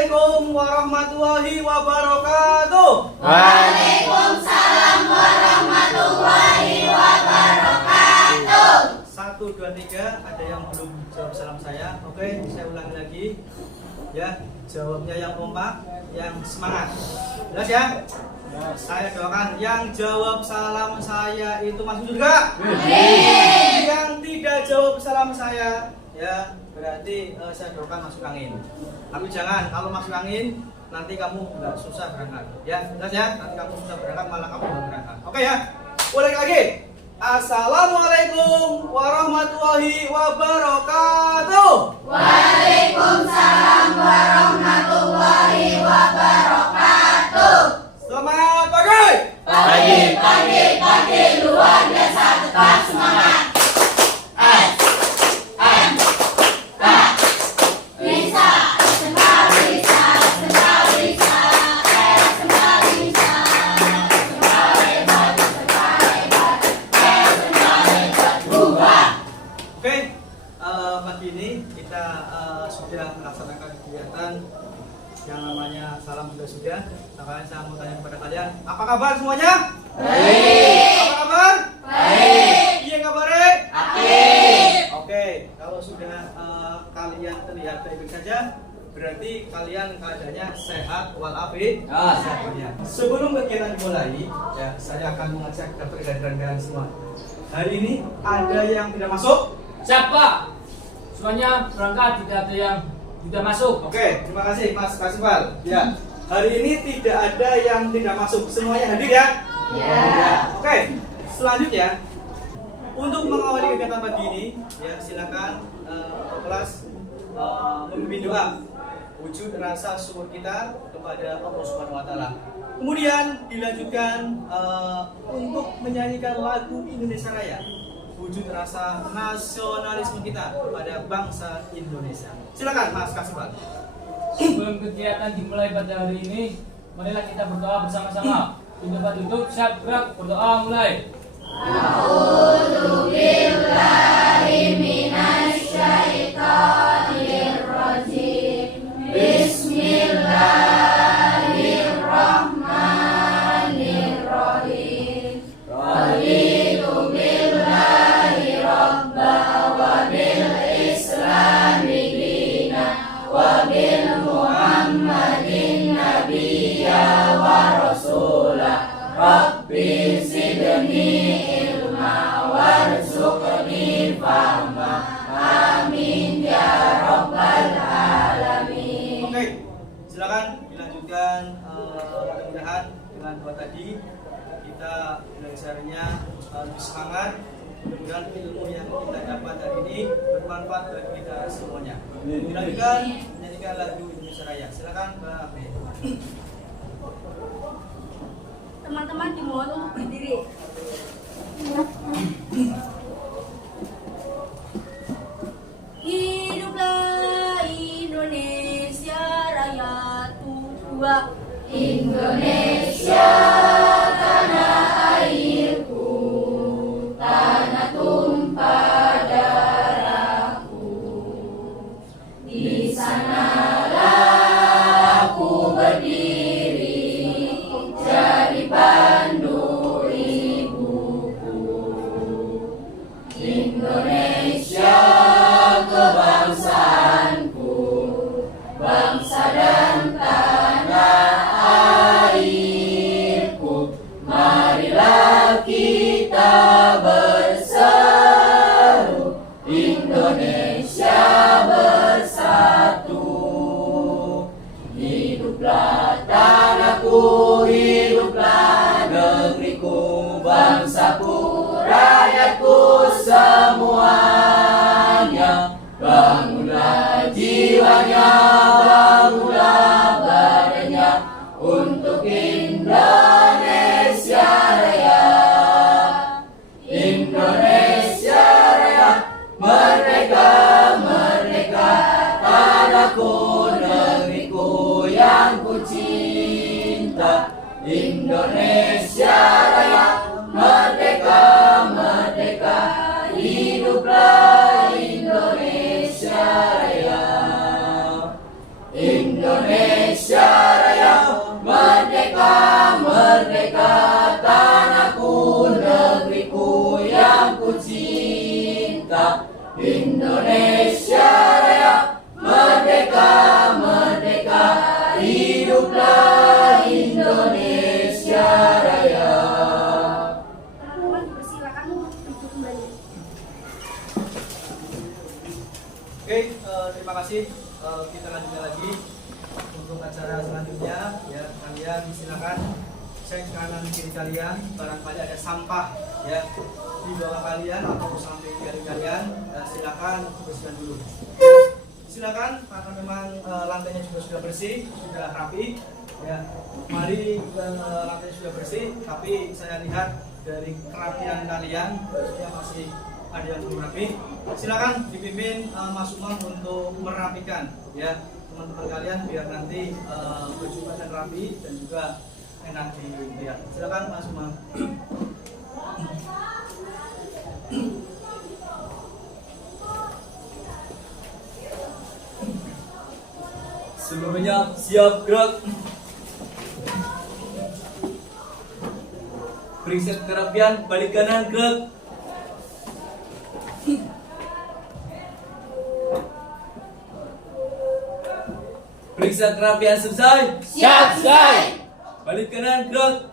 Assalamualaikum warahmatullahi wabarakatuh. Waalaikumsalam warahmatullahi wabarakatuh. 1, 2, 3. Ada yang belum jawab salam saya? Oke, saya ulangi lagi. Ya, jawabnya yang kompak, yang semangat. Jelas ya? Saya doakan yang jawab salam saya itu masuk surga. Yang tidak jawab salam saya, ya berarti saya doakan masuk angin. Tapi jangan, kalau masuk angin nanti kamu nggak susah berangkat. Ya, jelas ya? Nanti kamu susah berangkat, malah kamu nggak berangkat. Oke ya? Ulangi lagi. Assalamualaikum warahmatullahi wabarakatuh. Waalaikumsalam warahmatullahi wabarakatuh. Selamat pagi. Pagi luar biasa, tetap semangat. S M K bisa, semua bisa, semua bisa. S semua bisa, semua hebat, semua hebat. S semua hebat, buah. Oke, pagi ini kita sudah melaksanakan kegiatan yang namanya salam juga sudah. Sekarang saya mau tanya kepada kalian, apa kabar semuanya? Baik. Apa kabar? Baik. Iya kabarnya? Aktif. Oke, kalau sudah kalian terlihat baik-baik saja, berarti kalian keadaannya sehat walafiat. Sehatnya. Sebelum kegiatan dimulai, ya saya akan mengajak keterkaitan kalian semua. Hari ini ada yang tidak masuk. Siapa? Semuanya berangkat, tidak ada yang tidak masuk. Oke, terima kasih Mas Kasifal. Ya, hari ini tidak ada yang tidak masuk. Semuanya hadir ya? Ya. Oke, selanjutnya untuk mengawali kegiatan pagi ini, ya silakan kelas memimpin doa wujud rasa syukur kita kepada Allah Subhanahu Wa Taala. Kemudian dilanjutkan untuk menyanyikan lagu Indonesia Raya, wujud rasa nasionalisme kita kepada bangsa Indonesia. Silakan Mas Kasifal. Sebelum kegiatan dimulai pada hari ini, marilah kita berdoa bersama-sama. Pintu tutup, siap gerak, berdoa mulai. A'udzu billahi minasyaitonir rajim. Bismillahirrahmanirrahim. Raditu billahi rabba wa bil islami dina wa bil muhammadin nabiyya wa rasulah. Rabbi zidni ilma warzuqni fahma. Amin ya rabbal alamin. Oke, silakan dilanjutkan. Mudah-mudahan dengan doa tadi kita belajarnya lebih semangat. Mudah-mudahan ilmu yang kita dapat hari ini bermanfaat bagi kita semuanya. Dilanjutkan menyanyikan lagu Indonesia Raya. Silakan Mbak Afi. Teman-teman dimohon untuk berdiri. Hiduplah Indonesia Raya tua. Indonesia tanah airku, tanah tumpah darahku. Di sanalah aku berdiri, jadi pandu ibuku. Indonesia kebangsaanku, bangsa dan tanah air. Indonesia Raya, merdeka, merdeka, tanahku, negeriku yang ku cinta. Indonesia Raya, merdeka, merdeka, hiduplah Indonesia Raya. Teman-teman dipersilakan untuk duduk kembali. Oke, terima kasih. Kita lanjutkan lagi untuk acara selanjutnya. Ya, kalian silakan cek kanan kiri kalian. Barangkali ada sampah ya di bawah kalian atau samping kiri kalian. Silakan bersihkan dulu. Silakan karena memang lantainya juga sudah bersih, sudah rapi. Ya, mari lantainya sudah bersih, tapi saya lihat dari kerapian kalian bajunya masih ada yang belum rapi. Silakan dipimpin Mas Umam untuk merapikan ya teman-teman kalian biar nanti baju kalian rapi dan juga enak dilihat. Silakan Mas Umam. Seluruhnya siap gerak. Periksa kerapian, balik kanan gerak. Periksa kerapian selesai. Siap, selesai. Balik kanan gerak.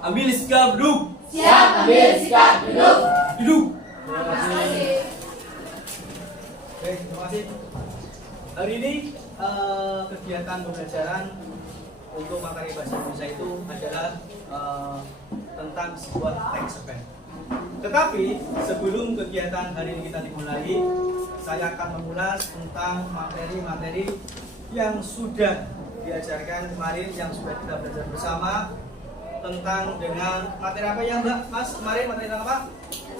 Ambil sikap duduk. Siap, ambil sikap duduk. Duduk. Terima kasih. Oke, terima kasih. Hari ini kegiatan pembelajaran untuk materi bahasa Indonesia itu adalah tentang sebuah teks cerpen. Tetapi sebelum kegiatan hari ini kita dimulai, saya akan mengulas tentang materi-materi yang sudah diajarkan kemarin, yang sudah kita belajar bersama tentang dengan materi apa ya Mbak? Mas, kemarin materi apa?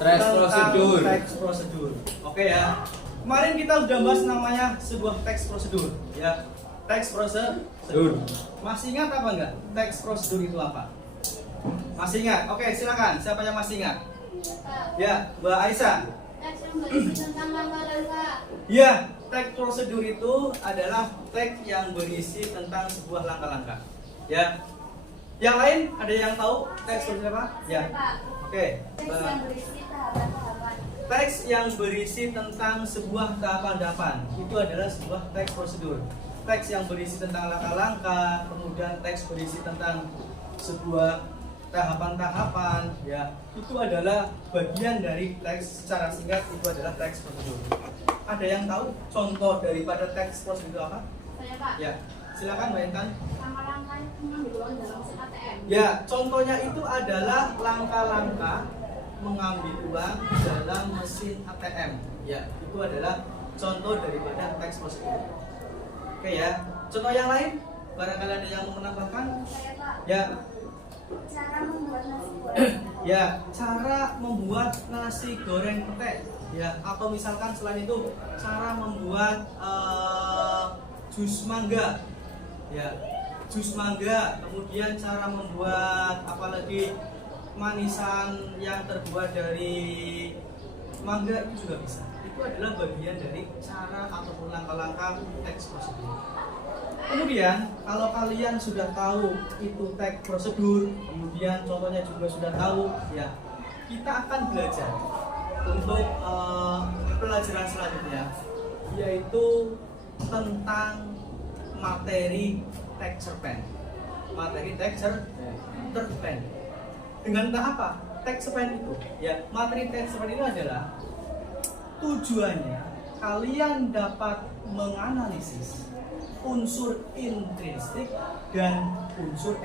Teks prosedur. Teks prosedur. Oke ya. Kemarin kita udah bahas namanya sebuah teks prosedur ya. Teks prosedur. Masih ingat apa enggak? Teks prosedur itu apa? Masih ingat? Oke, silakan. Siapa yang masih ingat? Ya, Mbak Aisyah. Teks yang berisi tentang langkah-langkah. Ya, teks prosedur itu adalah teks yang berisi tentang sebuah langkah-langkah. Ya. Yang lain ada yang tahu teks prosedur apa? Ya. Pak. Oke. Teks yang berisi tahapan-tahapan. Teks yang berisi tentang sebuah tahapan-tahapan itu adalah sebuah teks prosedur. Teks yang berisi tentang langkah-langkah, kemudian teks berisi tentang sebuah tahapan-tahapan, ya itu adalah bagian dari teks. Secara singkat itu adalah teks prosedur. Ada yang tahu contoh daripada teks prosedur apa? Saya Pak. Ya, silakan bayangkan. Langkah-langkah mengambil uang dalam mesin ATM. Ya, contohnya itu adalah langkah-langkah mengambil uang dalam mesin ATM. Ya, itu adalah contoh daripada teks prosedur. Oke ya, contoh yang lain barangkali ada yang mau menambahkan? Saya Pak. Ya, Cara membuat nasi goreng. ya cara membuat nasi goreng pete. Ya, atau misalkan selain itu cara membuat jus mangga. Ya, jus mangga. Kemudian cara membuat apalagi manisan yang terbuat dari mangga itu juga bisa. Itu adalah bagian dari cara ataupun langkah-langkah teks prosedur. Kemudian kalau kalian sudah tahu itu teks prosedur, kemudian contohnya juga sudah tahu, ya kita akan belajar untuk pelajaran selanjutnya, yaitu tentang materi teks cerpen. Materi teks cerpen. Dengan apa? Teks cerpen itu, ya materi teks cerpen itu adalah tujuannya kalian dapat menganalisis unsur intrinsik dan unsur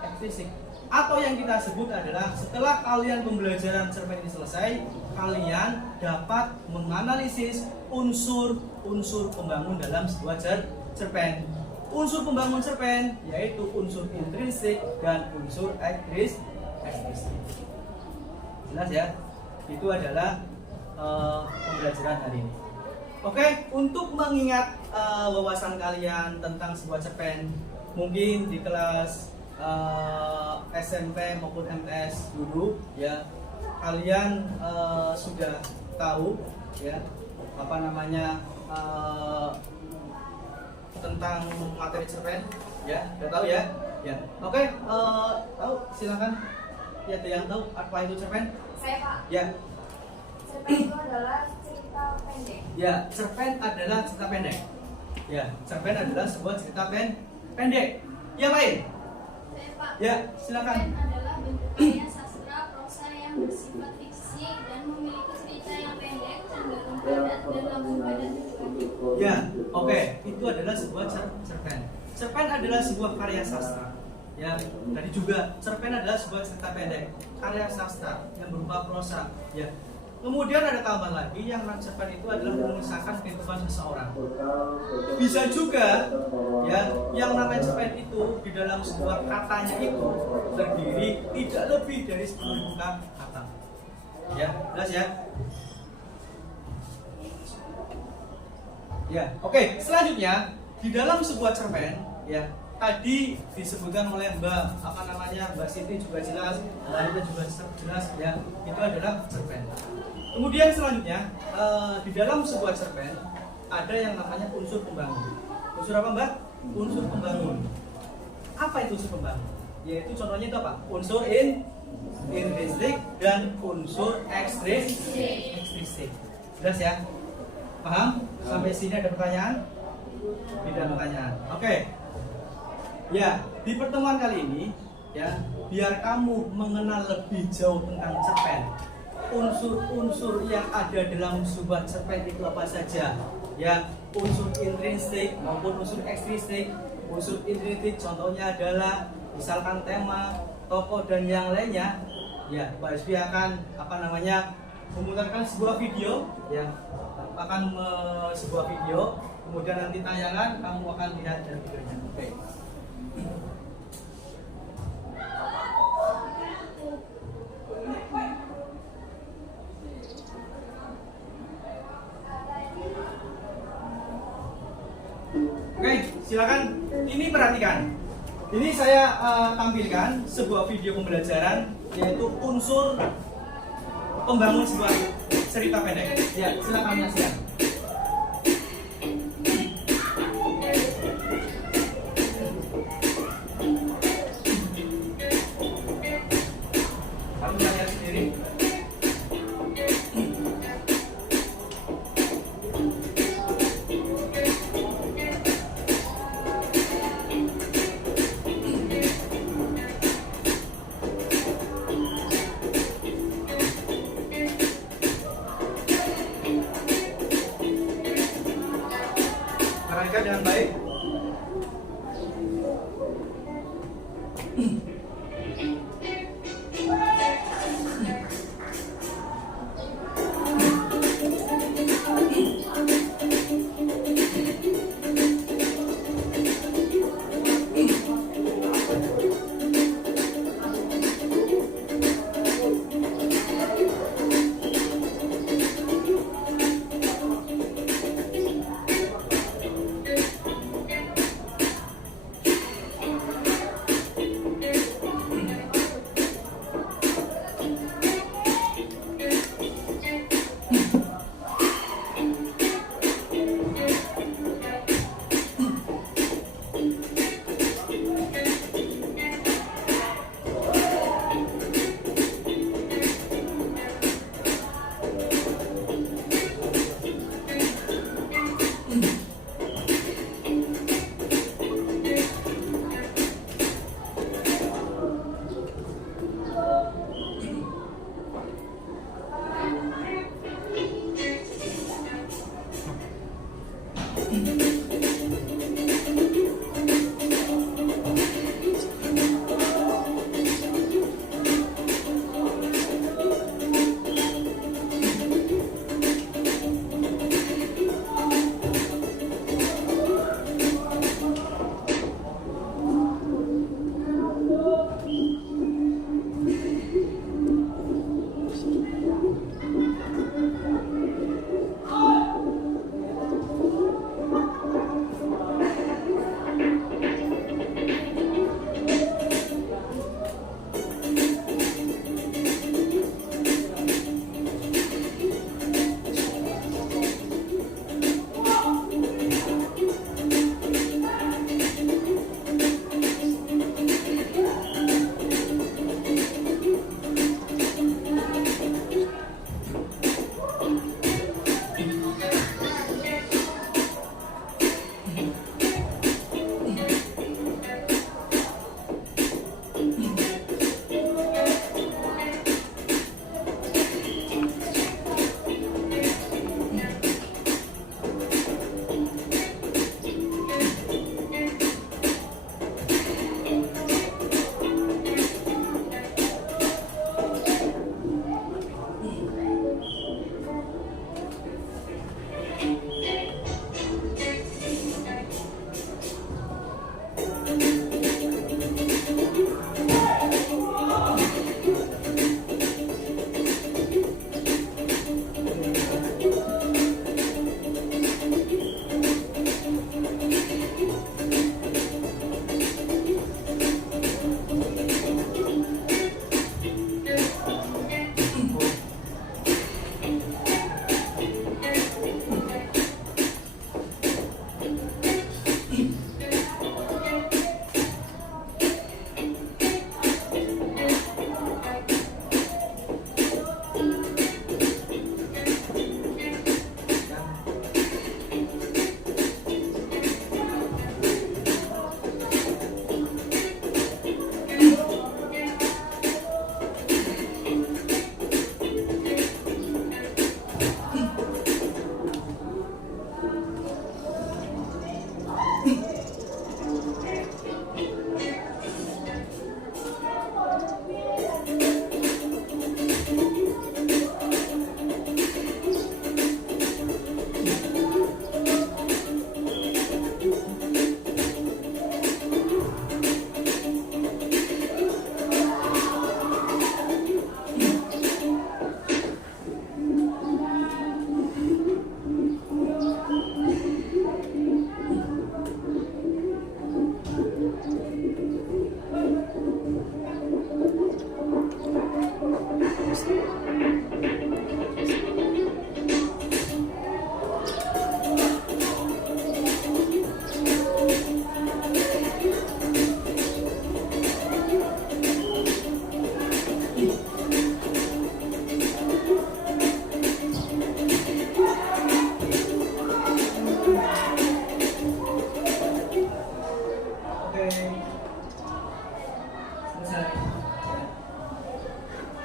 ekstrisik, atau yang kita sebut adalah setelah kalian pembelajaran cerpen ini selesai, kalian dapat menganalisis unsur-unsur pembangun dalam sebuah cerpen. Unsur pembangun cerpen yaitu unsur intrinsik dan unsur ekstrisik. Jelas ya? Itu adalah pembelajaran hari ini. Oke, untuk mengingat wawasan kalian tentang sebuah cerpen, mungkin di kelas SMP maupun MTS dulu, ya kalian sudah tahu, ya apa namanya tentang materi cerpen? Ya, udah tahu ya? Ya. Oke, tahu silakan. Ya, ada yang tahu apa itu cerpen? Saya Pak. Ya. Cerpen itu adalah cerita pendek. Ya, cerpen adalah cerita pendek. Ya, cerpen adalah sebuah cerita pendek. Yang lain? Saya Pak. Ya, silakan. Cerpen adalah bentuk karya sastra prosa yang bersifat fiksi dan memiliki cerita yang pendek, cenderung padat dan langsung pada tujuan. Ya, oke. Itu adalah sebuah cerpen. Cerpen adalah sebuah karya sastra. Ya, tadi juga cerpen adalah sebuah cerita pendek, karya sastra yang berupa prosa. Ya. Kemudian ada tambahan lagi yang cerpen itu adalah mengisahkan kehidupan seseorang. Bisa juga ya, yang namanya cerpen itu di dalam sebuah katanya itu terdiri tidak lebih dari 10.000 kata. Ya, jelas ya? Ya, oke. Selanjutnya di dalam sebuah cerpen, ya tadi disebutkan oleh Mbak Siti juga jelas, Mbak Anita juga jelas, ya itu adalah cerpen. Kemudian selanjutnya di dalam sebuah cerpen ada yang namanya unsur pembangun. Unsur apa Mbak? Unsur pembangun. Apa itu unsur pembangun? Yaitu contohnya itu apa? Unsur intrinsik dan unsur ekstrinsi. Jelas ya? Paham? Sampai sini ada pertanyaan? Tidak pertanyaan. Oke. Ya, di pertemuan kali ini ya, biar kamu mengenal lebih jauh tentang cerpen. Unsur-unsur yang ada dalam sebuah cerpen itu apa saja? Ya, unsur intrinsik maupun unsur ekstrinsik. Unsur intrinsik contohnya adalah misalkan tema, tokoh dan yang lainnya. Ya, Pak Sby akan memutarkan sebuah video ya. Sebuah video, kemudian nanti tayangan kamu akan lihat dari videonya. Oke. Oke, silakan. Ini perhatikan. Ini saya tampilkan sebuah video pembelajaran yaitu unsur pembangun sebuah cerita pendek. Ya, silakan menyaksikan. Kamu lihat sendiri. Perhatikan dengan baik.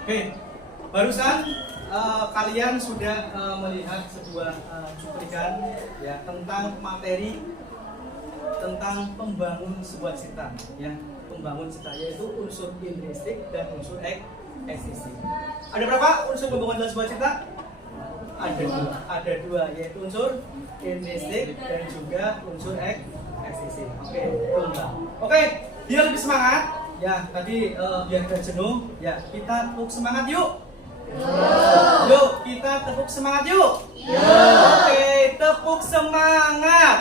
Oke, barusan kalian sudah melihat sebuah cuplikan ya tentang materi tentang pembangun sebuah cita, ya pembangun cita yaitu unsur intrinsik dan unsur ekstrisik. Ada berapa unsur pembangunan dalam sebuah cita? Ada dua, yaitu unsur intrinsik dan juga unsur ekstrisik. Oke, biar lebih semangat. Ya, tadi biar gak jenuh, ya kita tepuk semangat yuk. Yuk, kita tepuk semangat yuk. Oke, tepuk semangat.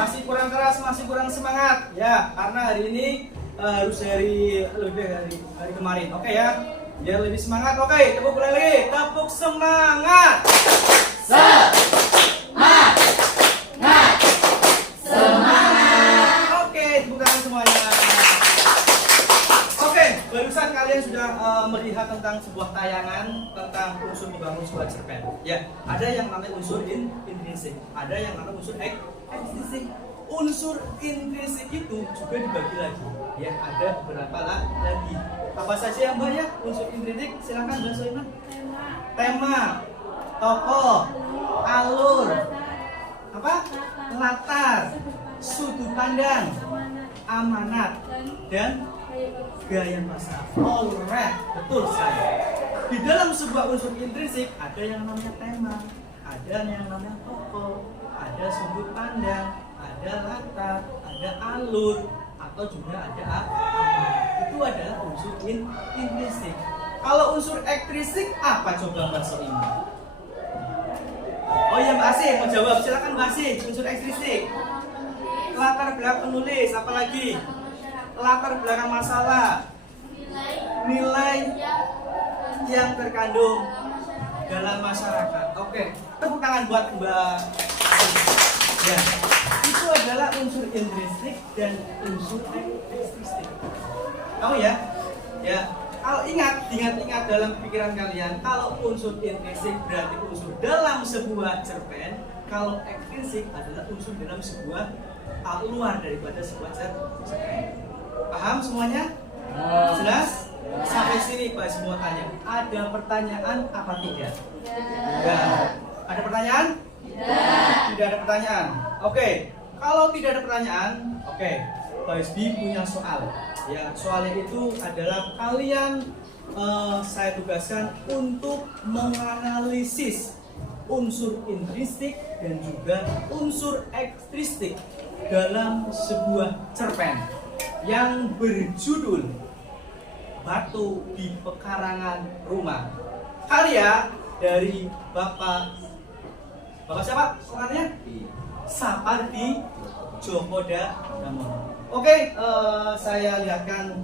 Masih kurang keras, masih kurang semangat. Ya, karena hari ini harus lebih dari hari kemarin. Oke ya, biar lebih semangat. Oke, tepuk lagi, tepuk semangat. Barusan kalian sudah melihat tentang sebuah tayangan tentang unsur membangun sebuah cerpen. Ya, ada yang namanya unsur intrinsik, ada yang namanya unsur ekstrisik. Unsur intrinsik itu juga dibagi lagi. Ya, ada beberapa lagi. Apa saja yang banyak unsur intrinsik? Silakan Mbak Soimah. Tema, tokoh, alur, apa? Latar, sudut pandang, amanat, dan gaya bahasa. Alright, betul sekali. Di dalam sebuah unsur intrinsik ada yang namanya tema, ada yang namanya tokoh, ada sudut pandang, ada latar, ada alur, atau juga ada amanat. Itu adalah unsur intrinsik. Kalau unsur ekstrisik apa coba Mbak Soimah? Oh ya Mbak Asih mau jawab, silakan Mbak Asih. Unsur ekstrisik, latar belakang penulis, apalagi latar belakang masalah, nilai yang terkandung dalam masyarakat. Oke, tepuk tangan buat Mbak. Ya, itu adalah unsur intrinsik dan unsur ekstrisik. Kamu ya, ya. Kalau ingat dalam pikiran kalian, kalau unsur intrinsik berarti unsur dalam sebuah cerpen, kalau ekstrisik adalah unsur dalam sebuah luar daripada sebuah cerpen. Paham semuanya? Jelas? Sampai sini Pak semua tanya. Ada pertanyaan apa tidak? Tidak. Ada pertanyaan? Tidak ada pertanyaan. Oke. Kalau tidak ada pertanyaan, oke. Pak Isbi punya soal. Ya, soalnya itu adalah kalian saya tugaskan untuk menganalisis unsur intrinsik dan juga unsur ekstrisik dalam sebuah cerpen yang berjudul Batu di Pekarangan Rumah, karya dari Bapak siapa? Soalnya Sapardi Djoko Damono. Oke, saya lihatkan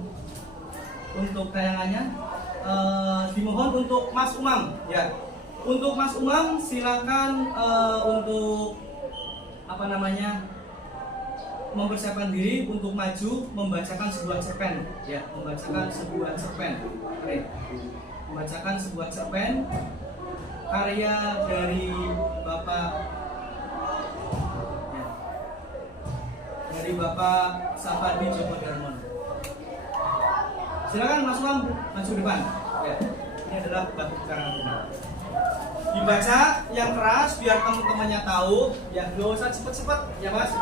untuk tayangannya. Dimohon untuk Mas Umam, ya. Untuk Mas Umam silakan untuk mempersiapkan diri untuk maju membacakan sebuah cerpen, ya, membacakan sebuah cerpen. Oke. Membacakan sebuah cerpen karya dari Bapak Sapardi Djoko Damono. Silakan Mas Umam maju depan. Ya. Ini adalah Batu Pekarangan Rumah. Dibaca yang keras biar teman-temannya tahu, ya, nggak usah cepet-cepet ya Mas.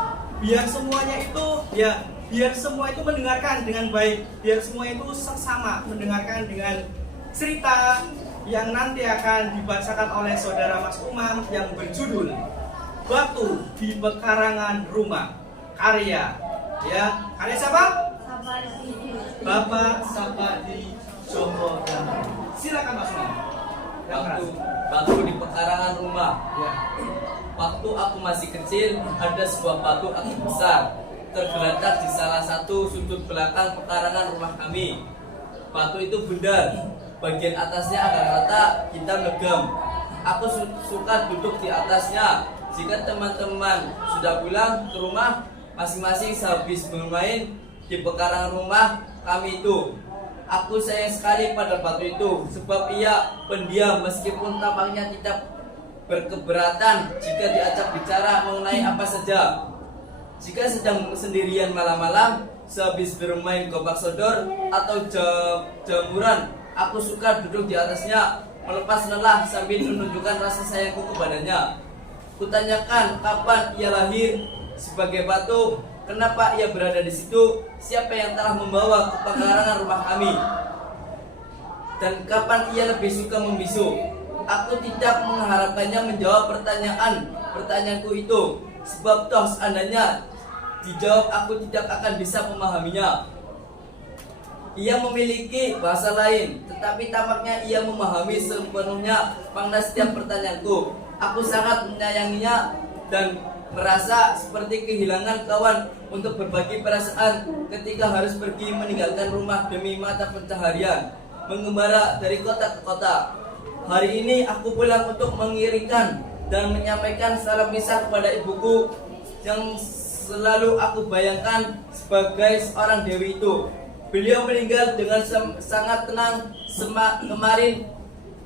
Biar semuanya itu, ya, biar semua itu mendengarkan dengan baik, biar semua itu sama mendengarkan dengan cerita yang nanti akan dibacakan oleh saudara Mas Umam yang berjudul Batu di Pekarangan Rumah, karya, ya, karya siapa? Bapak Sapardi Djoko Damono. Silakan Mas Umam. Batu di Pekarangan Rumah. Ya. Waktu aku masih kecil, ada sebuah batu akik besar tergeletak di salah satu sudut belakang pekarangan rumah kami. Batu itu bundar, bagian atasnya agak rata, hitam legam. Aku suka duduk di atasnya. Jika teman-teman sudah pulang ke rumah, masing-masing sehabis bermain di pekarangan rumah kami itu. Aku sayang sekali pada batu itu, sebab ia pendiam meskipun tampaknya tidak berkeberatan jika diajak bicara mengenai apa saja. Jika sedang sendirian malam-malam, sehabis bermain gobak sodor atau jamuran, aku suka duduk di atasnya, melepas lelah sambil menunjukkan rasa sayangku kepadanya. Kutanyakan kapan ia lahir sebagai batu, kenapa ia berada di situ, siapa yang telah membawa ke pekarangan rumah kami, dan kapan ia lebih suka membisu. Aku tidak mengharapkannya menjawab pertanyaanku itu, sebab toh seandainya dijawab aku tidak akan bisa memahaminya. Ia memiliki bahasa lain, tetapi tampaknya ia memahami sepenuhnya makna setiap pertanyaanku. Aku sangat menyayanginya dan merasa seperti kehilangan kawan untuk berbagi perasaan ketika harus pergi meninggalkan rumah demi mata pencaharian, mengembara dari kota ke kota. Hari ini aku pulang untuk mengiringkan dan menyampaikan salam misah kepada ibuku yang selalu aku bayangkan sebagai seorang dewi itu. Beliau meninggal dengan sangat tenang kemarin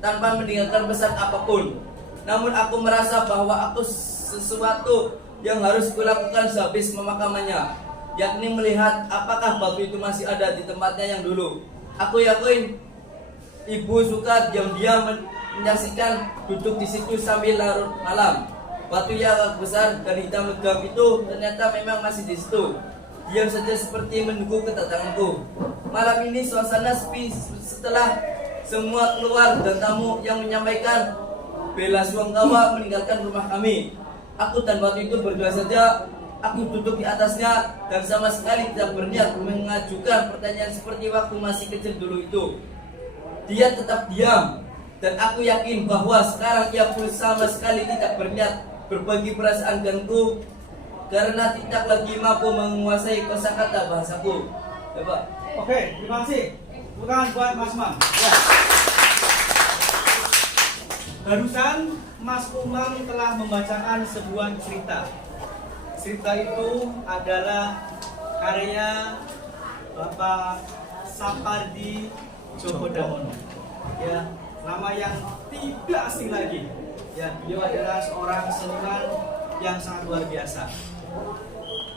tanpa meninggalkan pesan apapun. Namun aku merasa bahwa aku sesuatu yang harus kulakukan sehabis memakamannya, yakni melihat apakah batu itu masih ada di tempatnya yang dulu. Aku yakin ibu suka diam-diam menyaksikan duduk di situ sambil larut malam. Batu yang agak besar dan hitam legam itu ternyata memang masih di situ, diam saja seperti menunggu kedatanganku. Malam ini suasana sepi setelah semua keluar dan tamu yang menyampaikan bela sungkawa meninggalkan rumah kami. Aku dan batu itu berdua saja. Aku duduk di atasnya dan sama sekali tidak berniat mengajukan pertanyaan seperti waktu masih kecil dulu itu. Dia tetap diam dan aku yakin bahwa sekarang ia pun sama sekali tidak berniat berbagi perasaan denganku karena tidak lagi mampu menguasai kosakata bahasaku. Ya, Pak. Oke, terima kasih. Tepuk tangan buat Mas Umam. Ya. Barusan Mas Umam telah membacakan sebuah cerita. Cerita itu adalah karya Bapak Sapardi Djoko Damono. Ya, nama yang tidak asing lagi. Ya, beliau adalah seorang seniman yang sangat luar biasa.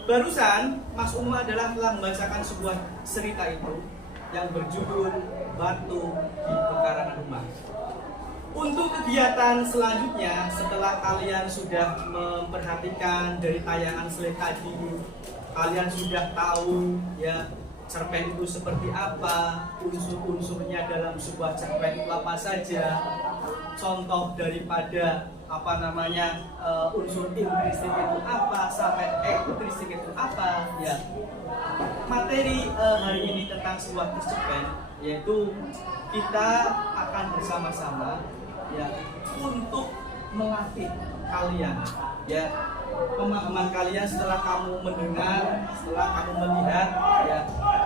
Barusan Mas Umam adalah telah membacakan sebuah cerita itu yang berjudul Batu di Pekarangan Rumah. Untuk kegiatan selanjutnya, setelah kalian sudah memperhatikan dari tayangan slide tadi, kalian sudah tahu ya cerpen itu seperti apa, unsur-unsurnya dalam sebuah cerpen itu apa saja, contoh daripada unsur intristik itu apa sampai ekstristik itu apa ya. Materi hari ini tentang sebuah cerpen, yaitu kita akan bersama-sama ya untuk melatih kalian ya pemahaman kalian setelah kamu mendengar, setelah kamu melihat ya.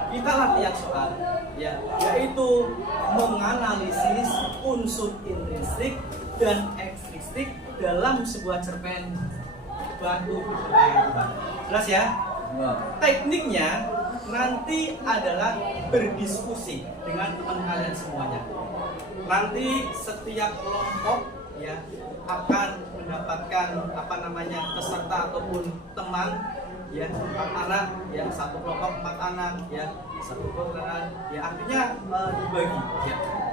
Kita latihan soal ya, yaitu menganalisis unsur intrinsik dan ekstristik dalam sebuah cerpen Batu di Pekarangan Rumah. Jelas ya? Tekniknya nanti adalah berdiskusi dengan teman kalian semuanya. Nanti setiap kelompok ya akan mendapatkan peserta ataupun teman ya 4 anak ya, satu kelompok 4 anak ya, satu kelompok ya, artinya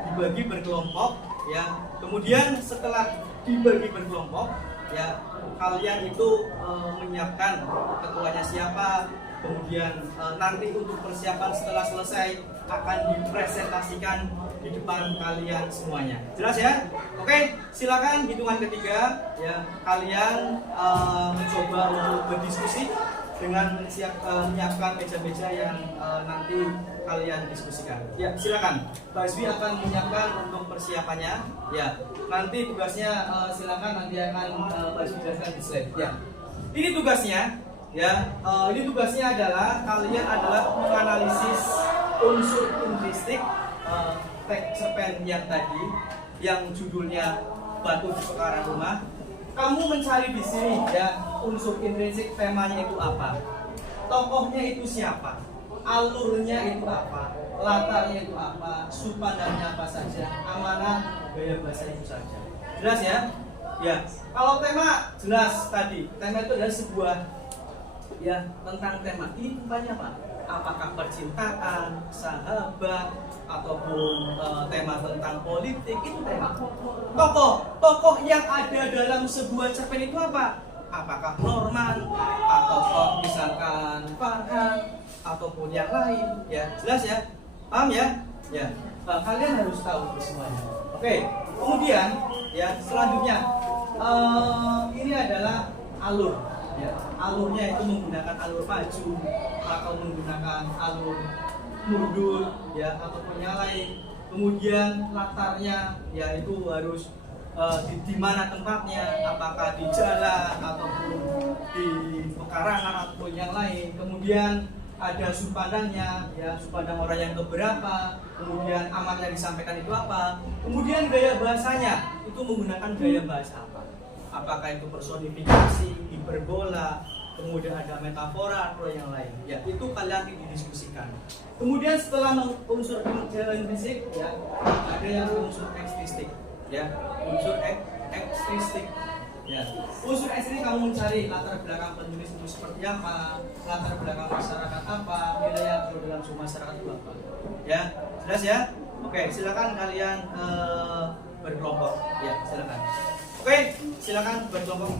dibagi berkelompok ya. Kemudian setelah dibagi berkelompok ya, kalian itu menyiapkan ketuanya siapa, kemudian nanti untuk persiapan setelah selesai akan dipresentasikan di depan kalian semuanya. Jelas ya? Oke, silakan hitungan ketiga ya, kalian mencoba untuk berdiskusi dengan menyiapkan meja-meja yang nanti kalian diskusikan. Ya, silakan. Pak Zwi akan menyiapkan untuk persiapannya. Ya, nanti tugasnya silakan nanti akan Pak Zwi jelaskan di slide. Ya, ini tugasnya. Ya, ini tugasnya adalah kalian adalah menganalisis unsur intristik teks cerpen yang tadi, yang judulnya Batu di Pekarangan Rumah. Kamu mencari di sini ya unsur intrinsik, temanya itu apa, tokohnya itu siapa, alurnya itu apa, latarnya itu apa, sudut pandangnya apa saja, amanah, gaya bahasa itu saja. Jelas ya? Ya. Kalau tema jelas tadi, tema itu adalah sebuah ya tentang tema ini tempatnya apa? Apakah percintaan, sahabat, ataupun tema tentang politik, itu tema. Tokoh yang ada dalam sebuah cerpen itu apa? Apakah Norman, atau misalkan Farhan, ataupun yang lain, ya jelas ya, paham ya? Ya, kalian harus tahu semuanya. Oke, kemudian ya selanjutnya ini adalah alur. Ya, alurnya itu menggunakan alur maju atau menggunakan alur mundur, ya ataupun yang lain. Kemudian latarnya yaitu harus di mana tempatnya, apakah di jalan ataupun di pekarangan ataupun yang lain. Kemudian ada sudut pandangnya, ya sudut pandang orang yang keberapa. Kemudian amat yang disampaikan itu apa. Kemudian gaya bahasanya itu menggunakan gaya bahasa apa? Apakah itu personifikasi, hiperbola, kemudian ada metafora atau yang lain. Ya itu kalian didiskusikan. Kemudian setelah unsur intrinsik, ya ada yang unsur ekstristik. Ya, unsur ekstristik. Ya, unsur ekstristik kamu mencari latar belakang penulis itu seperti apa, latar belakang masyarakat apa, nilai yang ada dalam suatu masyarakat itu apa. Ya, jelas ya? Oke, silakan kalian berkelompok. Ya, silakan. Oke, silakan berkelompok.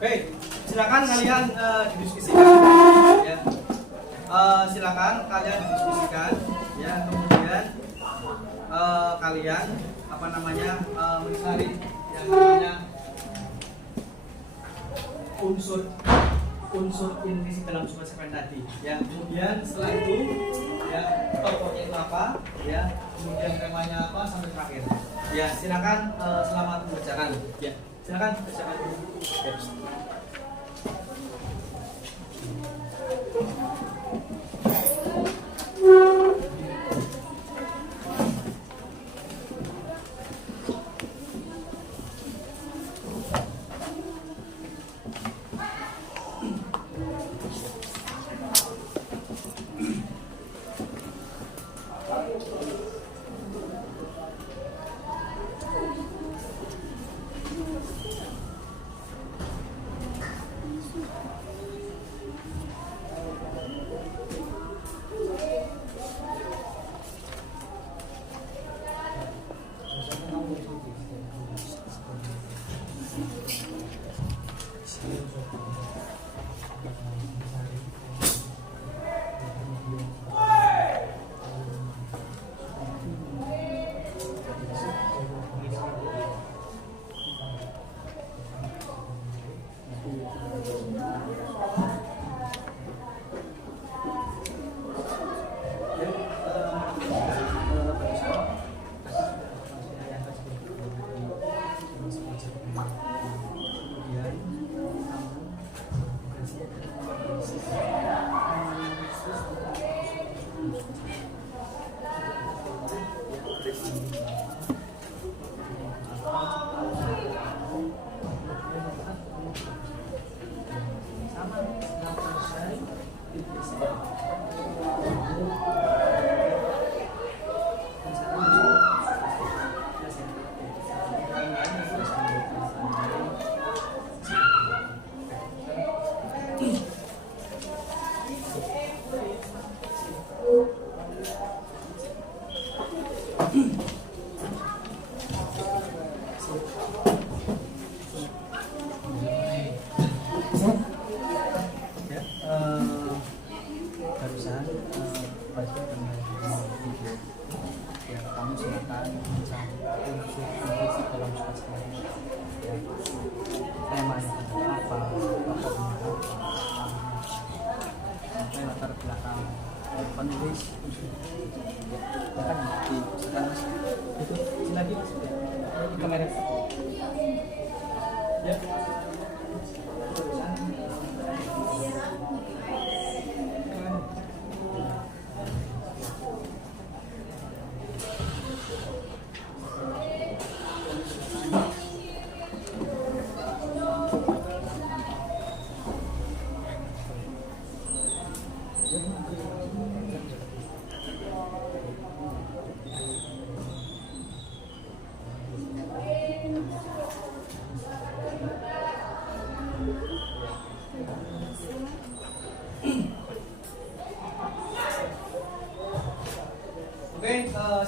Oke, silakan kalian didiskusikan. Ya. Silakan kalian didiskusikan. Ya, kemudian kalian mencari yang namanya unsur intrinsik dalam sebuah cerpen tadi. Ya, kemudian setelah itu ya tokohnya itu apa, ya, kemudian temanya apa sampai terakhir. Ya, silakan selamat mengerjakan. Ya, silakan kerjakan dulu. Ya. Barusan baca tentang ya kamu silakan mencari unsur intrinsik dalam suatu cerpen. Ya, temanya apa, tokohnya apa, sampai latar belakang penulis unsur ya kan di sekarang itu lagi di kamera ya.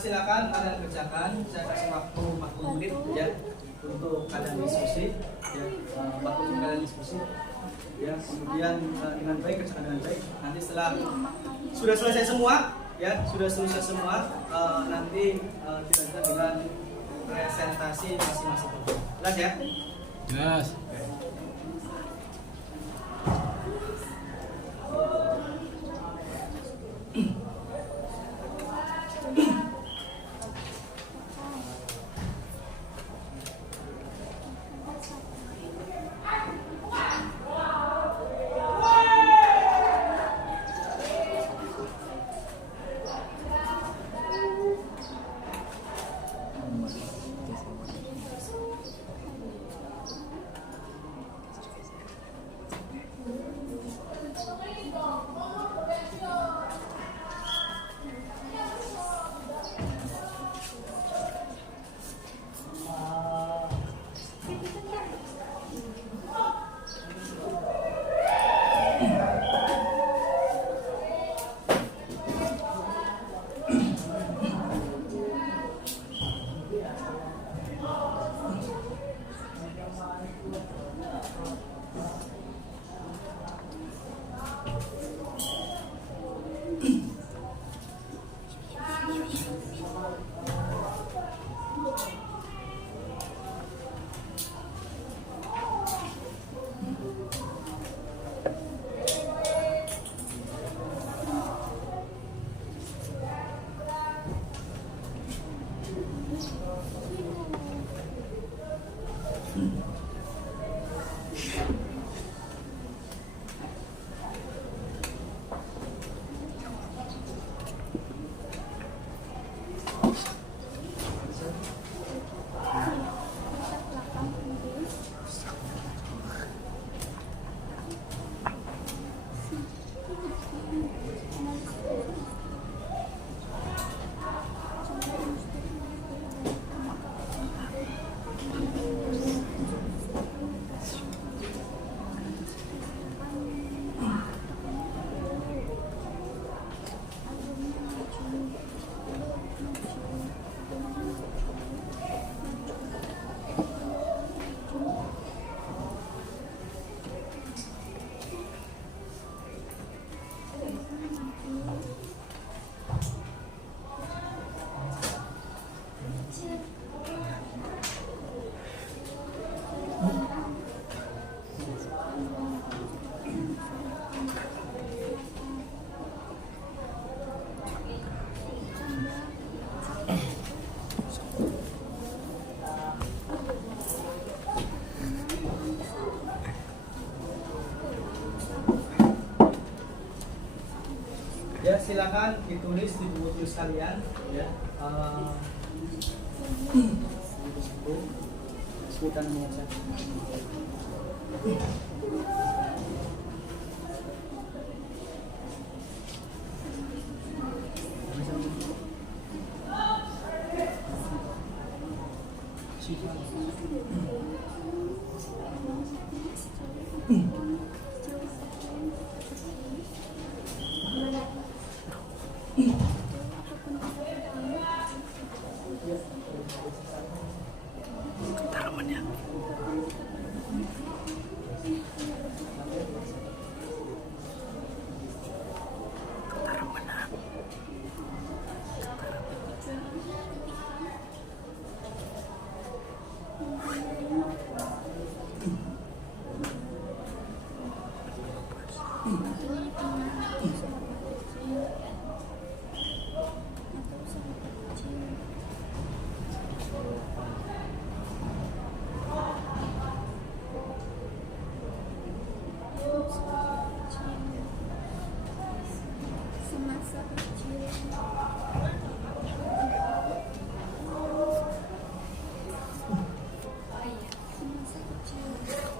silakan kalian kerjakan. Saya kasih waktu 40 menit ya untuk kalian diskusi ya. 40 menit kalian diskusi ya, kemudian dengan baik, kerjakan dengan baik. Nanti setelah sudah selesai semua ya, sudah selesai semua, nanti dilanjutkan dengan presentasi masing-masing. Jelas ya? Jelas. Ya, silakan ditulis di buku tulis kalian ya. Sebutkan ini aja. Semasa kecil. Semasa kecil.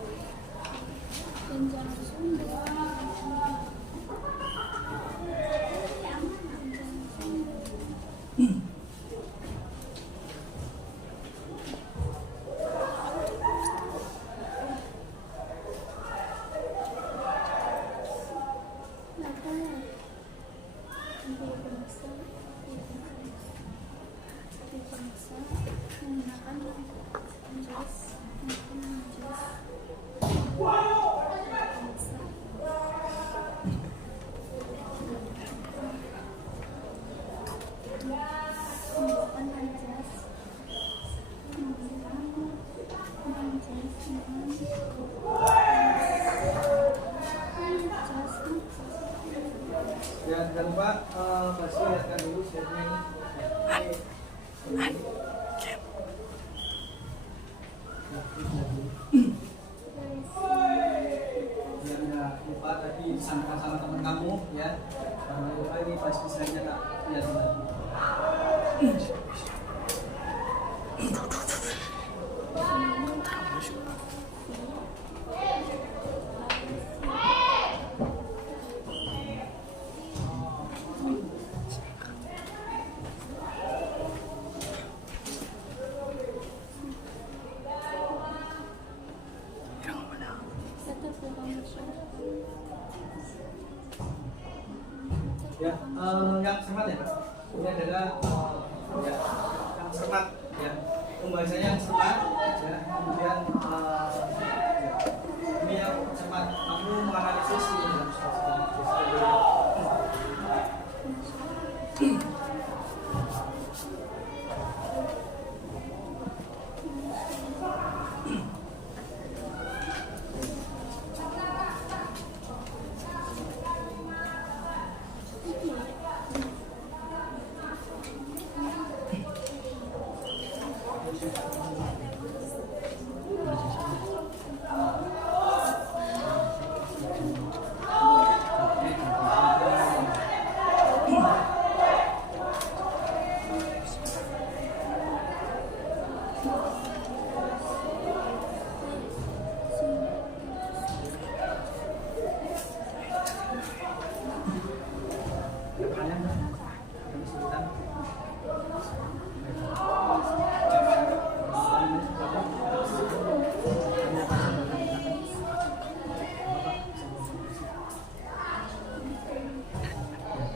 Biar nggak lupa tadi disampaikan sama teman kamu ya. Jangan lupa ini pasti saja tak lihat lagi. Ya, yang cermat ya, ini adalah ya, yang cermat ya, pembahasannya yang cermat ya, kemudian ya, ini yang cermat, kamu menganalisis ini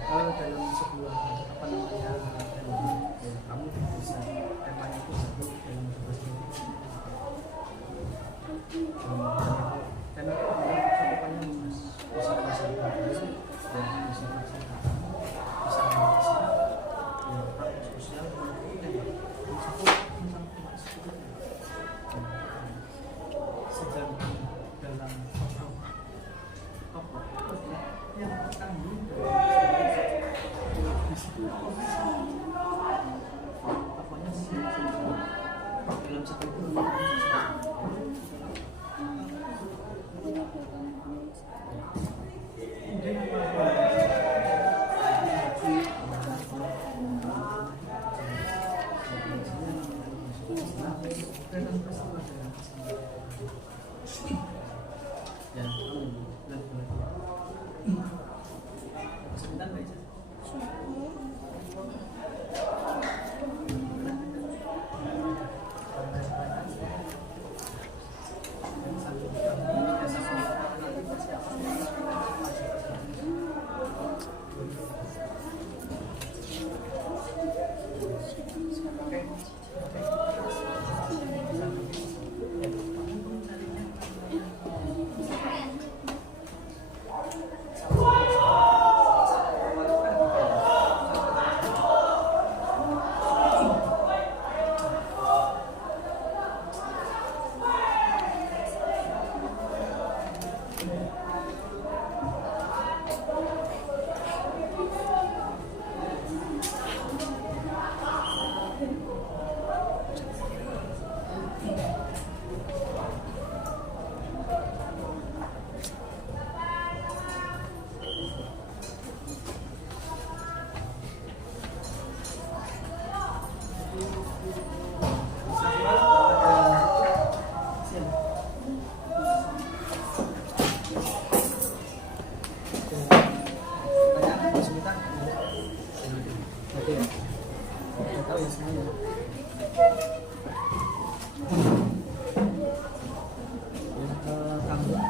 dalam dalam sebuah apa namanya ya, kamu bisa temanya itu satu dalam sebuah karena temanya bisa bahasa Inggris dan bisa bahasa bisa bahasa ya praktek sosial sedang dalam yang tanggung apanya sih dalam satu sebentar baca.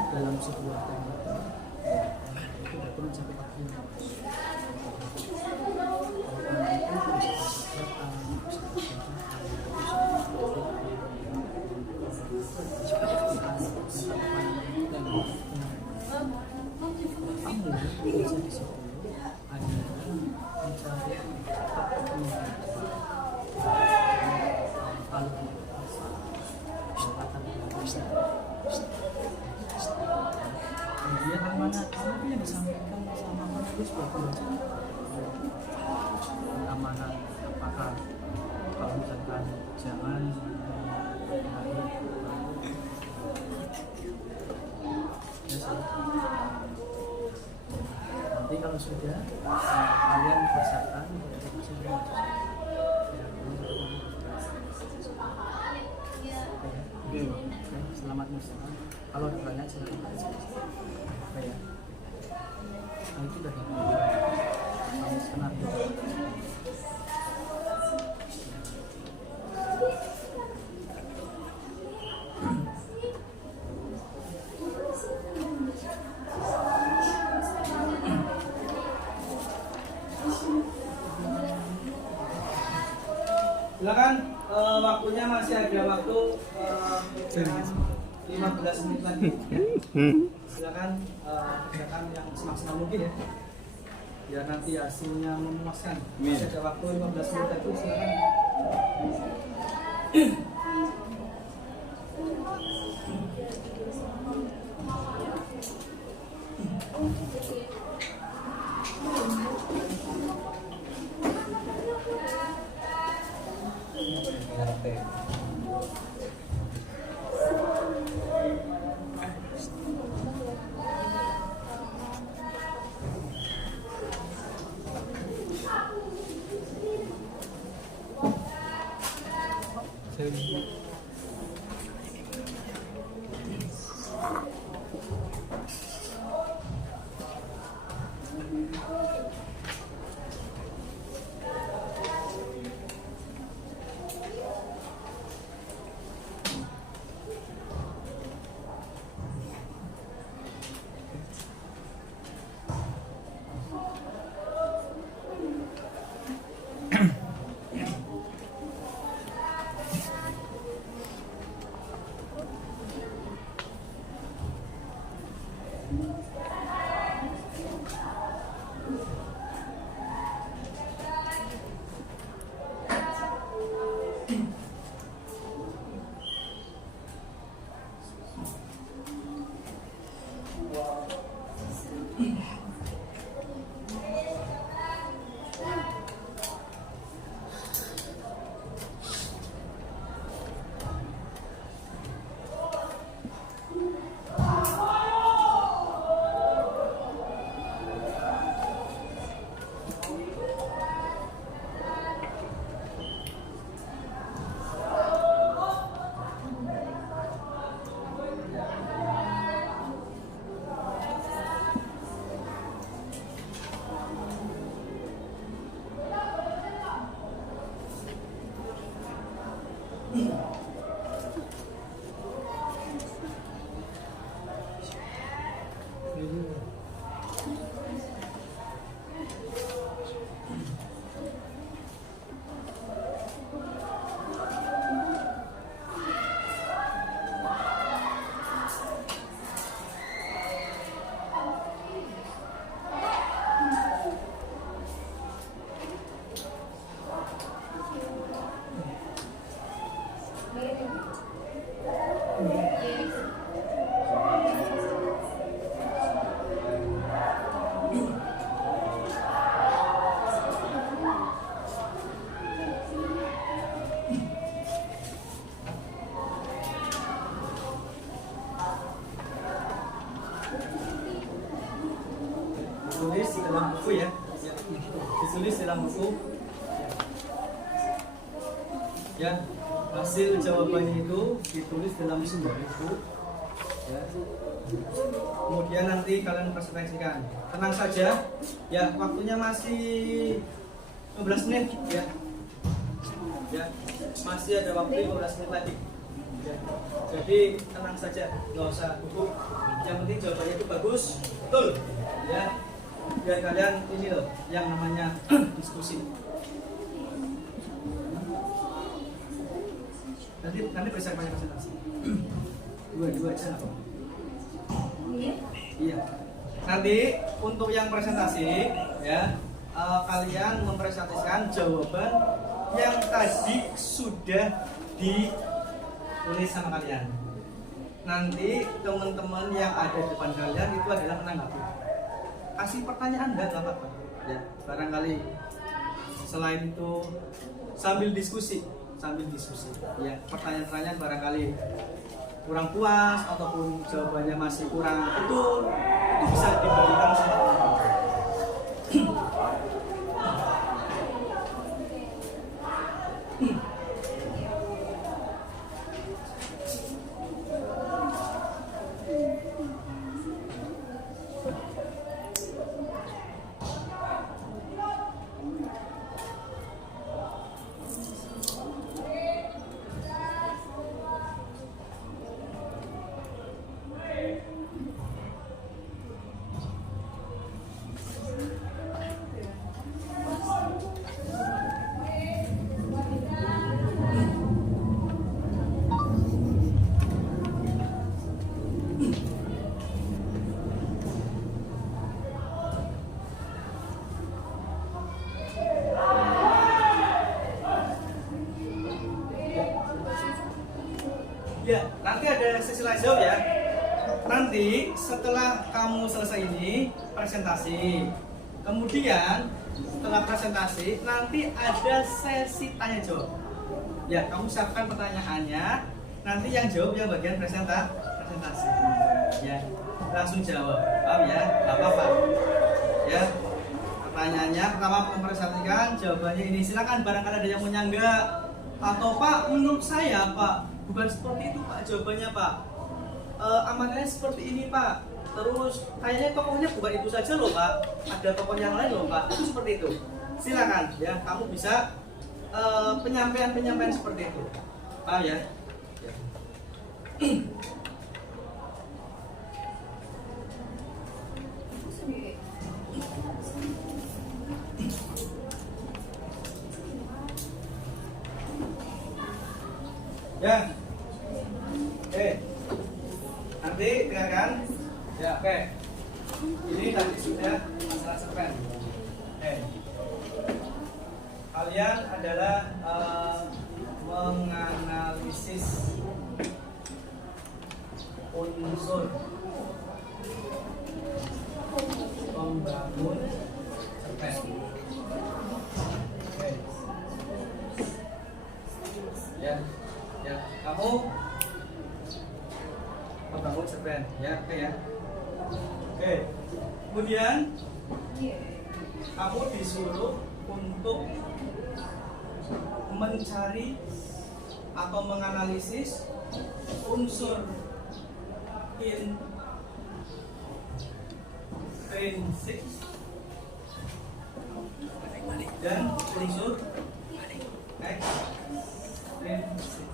Dalam sebuah tema itu dapat mencapai akhirnya. Kemudian amanat yang disampaikan sama manusia pembaca amanat apakah kalau misalkan jangan sudah, kalian persiapkan. Oke, selamat malam. Kalau ada pertanyaan silakan. Ya. Nah, itu udah kamu kenal. Silakan, waktunya masih ada waktu 15 menit lagi. Silakan kerjakan yang semaksimal mungkin ya. Biar nanti hasilnya memuaskan. Masih ada waktu 15 menit lagi, silakan. Ditulis di dalam buku ya. Ditulis di dalam buku. Ya, hasil jawabannya itu ditulis dalam sebuah buku. Ya. Kemudian nanti kalian presentasikan. Tenang saja. Ya, waktunya masih 15 menit ya. Ya, masih ada waktu 15 menit lagi. Ya. Jadi tenang saja, nggak usah gugup. Yang penting jawabannya itu bagus, betul. Ya, biar kalian ini loh, yang namanya diskusi. Nanti presentasi presentasi. Dua aja apa? Iya. Nanti untuk yang presentasi ya, kalian mempresentasikan jawaban yang tadi sudah ditulis sama kalian. Nanti teman-teman yang ada di depan kalian itu adalah menanggapi. Kasih pertanyaan enggak apa-apa. Ya, barangkali selain itu sambil diskusi. Ya, pertanyaan-pertanyaan barangkali kurang puas ataupun jawabannya masih kurang betul, itu bisa diberikan sama teman-teman. ada sesi live jawab ya. Nanti setelah kamu selesai ini presentasi, kemudian setelah presentasi nanti ada sesi tanya jawab. Ya, kamu siapkan pertanyaannya. Nanti yang jawab yang bagian presentasi. Ya, langsung jawab. Paham ya? Gak apa-apa. Ya, pertanyaannya pertama mempresentasikan, jawabannya ini. Silakan barangkali ada yang mau nyanggah. Atau Pak, menurut saya Pak, bukan seperti itu Pak jawabannya Pak. Amanahnya seperti ini Pak. Terus kayaknya tokohnya bukan itu saja loh Pak. Ada tokoh yang lain loh Pak. Itu seperti itu. Silakan ya, kamu bisa penyampaian seperti itu. Paham ya? Ya. Ya, nanti dengarkan. Ya, oke. Ini tadi sudah masalah cerpen. Kalian adalah menganalisis unsur membangun cerpen. Oke. Ya, kamu membangun cerpen, ya, oke ya. Oke, kemudian kamu disuruh untuk mencari atau menganalisis unsur intrinsik dan unsur ekstrinsik.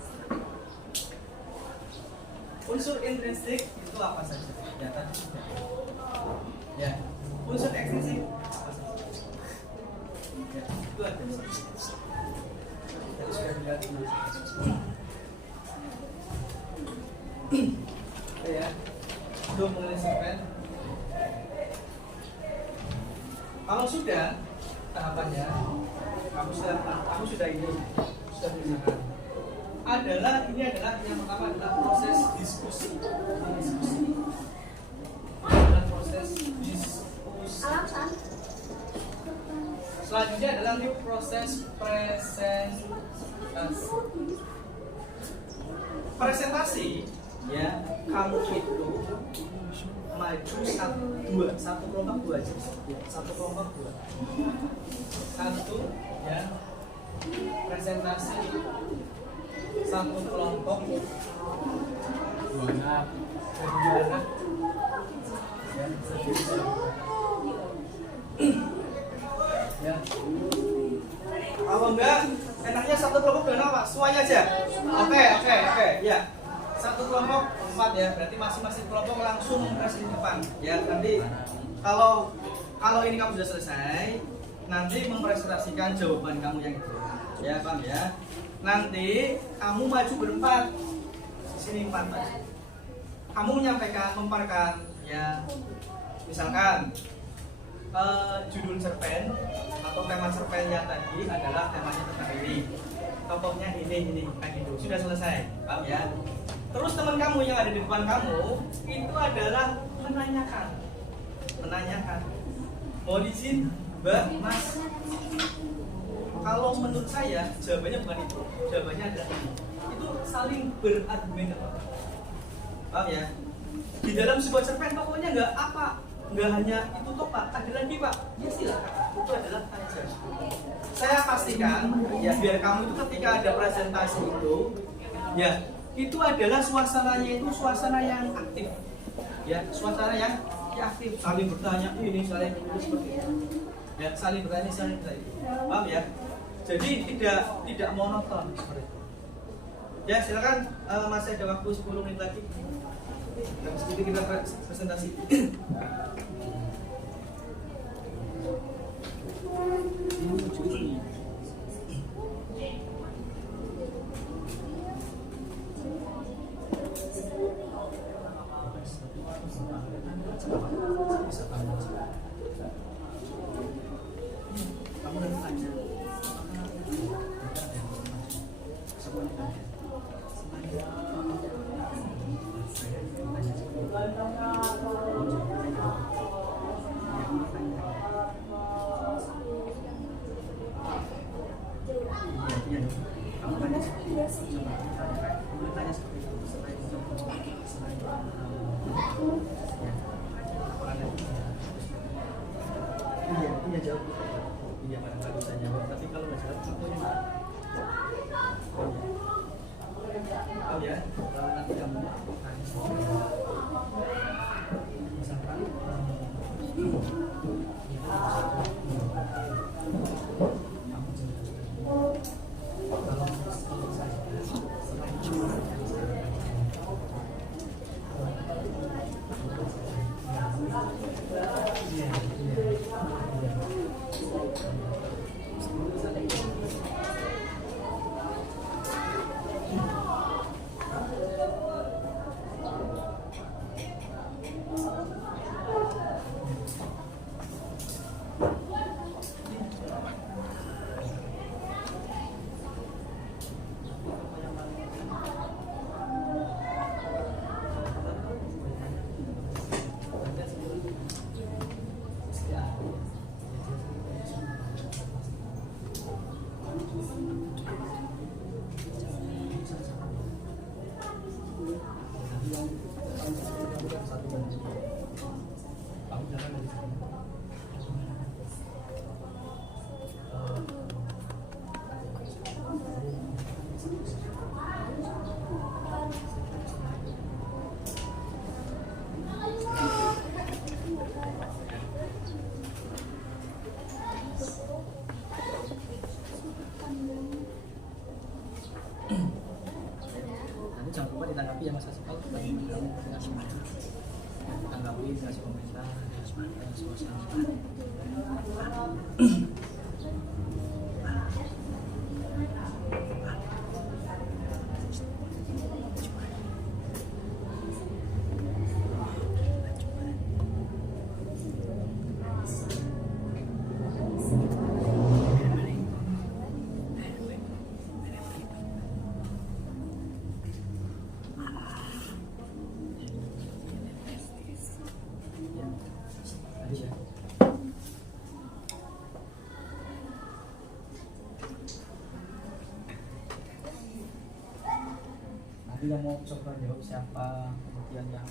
Unsur intrinsik itu apa saja? Ya, tadi sudah. Ya, unsur ekstrinsik apa saja? Ya, itu ada. Tadi sudah dilihat dulu. Ya, itu mengenai cerpen. Kalau sudah tahapannya, kamu sudah menggunakan. Ini adalah yang pertama adalah proses diskusi. Adalah proses diskusi. Selanjutnya adalah proses presentasi. Ya, kamu itu maju satu kelompok dua aja. Ya, satu kelompok dua. Satu, ya, presentasi satu kelompok dua anak ya. Kalau enggak enaknya satu kelompok dua anak Pak, semuanya aja. Oke, ya, satu kelompok 4 ya, berarti masing-masing kelompok langsung mempresentasi di depan ya. Nanti kalau ini kamu sudah selesai, nanti mempresentasikan jawaban kamu yang itu ya, paham ya. Nanti kamu maju berempat, di sini 4 Pak. Kamu memaparkan ya, misalkan judul cerpen atau tema cerpennya tadi adalah temanya tentang ini, tokohnya ini kayak gitu, sudah selesai, paham ya. Terus teman kamu yang ada di depan kamu itu adalah menanyakan, mau izin Mbak, Mas, kalau menurut saya jawabannya bukan itu, jawabannya adalah ini. Itu saling berargumen, paham ya. Di dalam sebuah cerpen pokoknya nggak hanya itu toh Pak, ada lagi Pak, ya silakan, itu adalah tanya jawab. Saya pastikan ya, biar kamu itu ketika ada presentasi itu ya, itu adalah suasananya itu suasana yang aktif ya, suasana yang aktif, saling bertanya ini, saling seperti itu ya, saling bertanya, paham ya. Jadi tidak monoton seperti itu ya. Silakan, masih ada waktu 10 menit lagi. Dan sedikit kita presentasi. Kamu udah tanya. Iya jawab. Iya barangkali bisa jawab. Tapi kalau nggak jawab, contohnya nggak. Oh ya, kalau nanti kamu tanya misalkan jangan lupa ditanggapi ya Mas Asfal, tanggapi, kasih komentar, suasana. Nanti yang mau coba jawab siapa, kemudian yang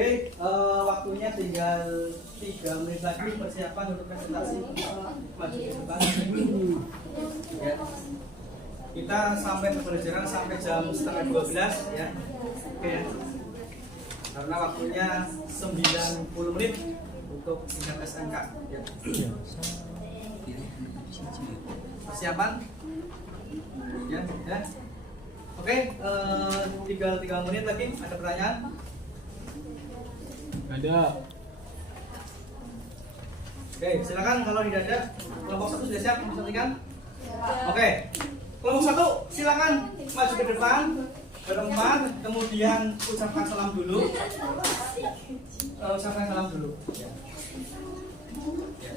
Oke, waktunya tinggal 3 menit lagi persiapan untuk presentasi. Maju ke depan. Ya. Kita sampai pembelajaran sampai jam setengah 12 ya. Oke ya. Karena waktunya 90 menit untuk tingkat SMK. Ya. Persiapan? Ya, ya. Oke, tinggal 3 menit lagi. Ada pertanyaan? Ada. Oke, silakan kalau tidak ada. Kelompok 1 sudah siap memperhatikan? Oke. Kelompok 1 silakan maju ke depan berempat, kemudian ucapkan salam dulu. Ucapkan salam dulu. Ya. Ya.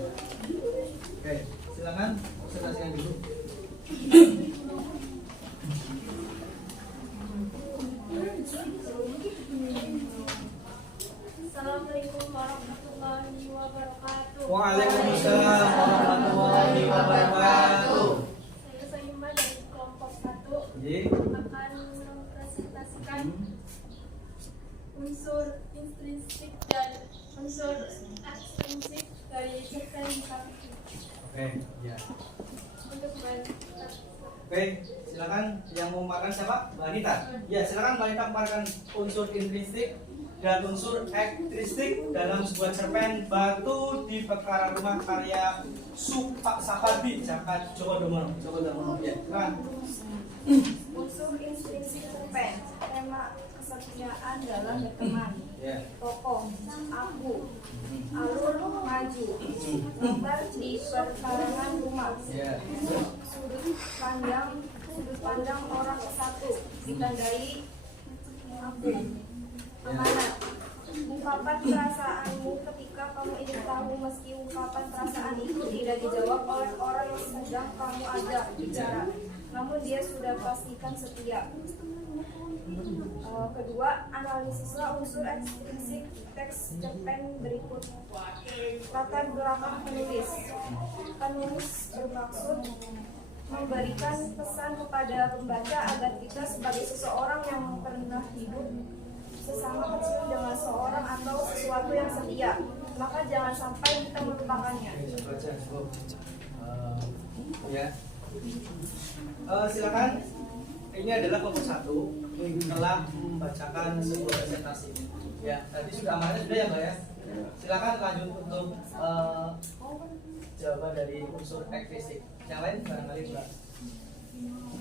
Oke, silakan presentasikan dulu. Assalamualaikum warahmatullahi wabarakatuh. Waalaikumsalam warahmatullahi wabarakatuh. Saya Soyuma dari kelompok 1 Ye. akan mempresentasikan unsur intrinsik dan unsur ekstrinsik dari sistem matematika. Oke, ya. Untuk Oke, silakan yang mau makan siapa? Mbak Anita. Ya, silakan Mbak Anita memaparkan unsur intrinsik dan unsur ekstristik dalam sebuah cerpen Batu di Perkara Rumah karya Supak Sapardi Joko Damono. Ya, silakan. Unsur intrinsik cerpen, tema kesetiaan dalam berteman. Ya. Tokoh, aku, alur maju, gambar di perkarangan rumah. Ya. Sudut pandang orang satu, ditandai aku. Amanat, ungkapan perasaanmu ketika kamu ingin tahu meski ungkapan perasaan itu tidak dijawab oleh orang yang sedang kamu ajak bicara, namun dia sudah pastikan setia. Kedua, analisislah unsur ekstrinsik teks cerpen berikut. Latar belakang penulis. Penulis bermaksud memberikan pesan kepada pembaca agar kita sebagai seseorang yang pernah hidup sesama kecil dengan seorang atau sesuatu yang setia, maka jangan sampai kita melupakannya. Ya. Silakan. Ini adalah kelompok 1 telah membacakan sebuah presentasi. Ya, tadi sudah amannya sudah ya Mbak ya. Silakan lanjut untuk jawaban dari unsur ekstristik. Yang lain barangkali Mbak.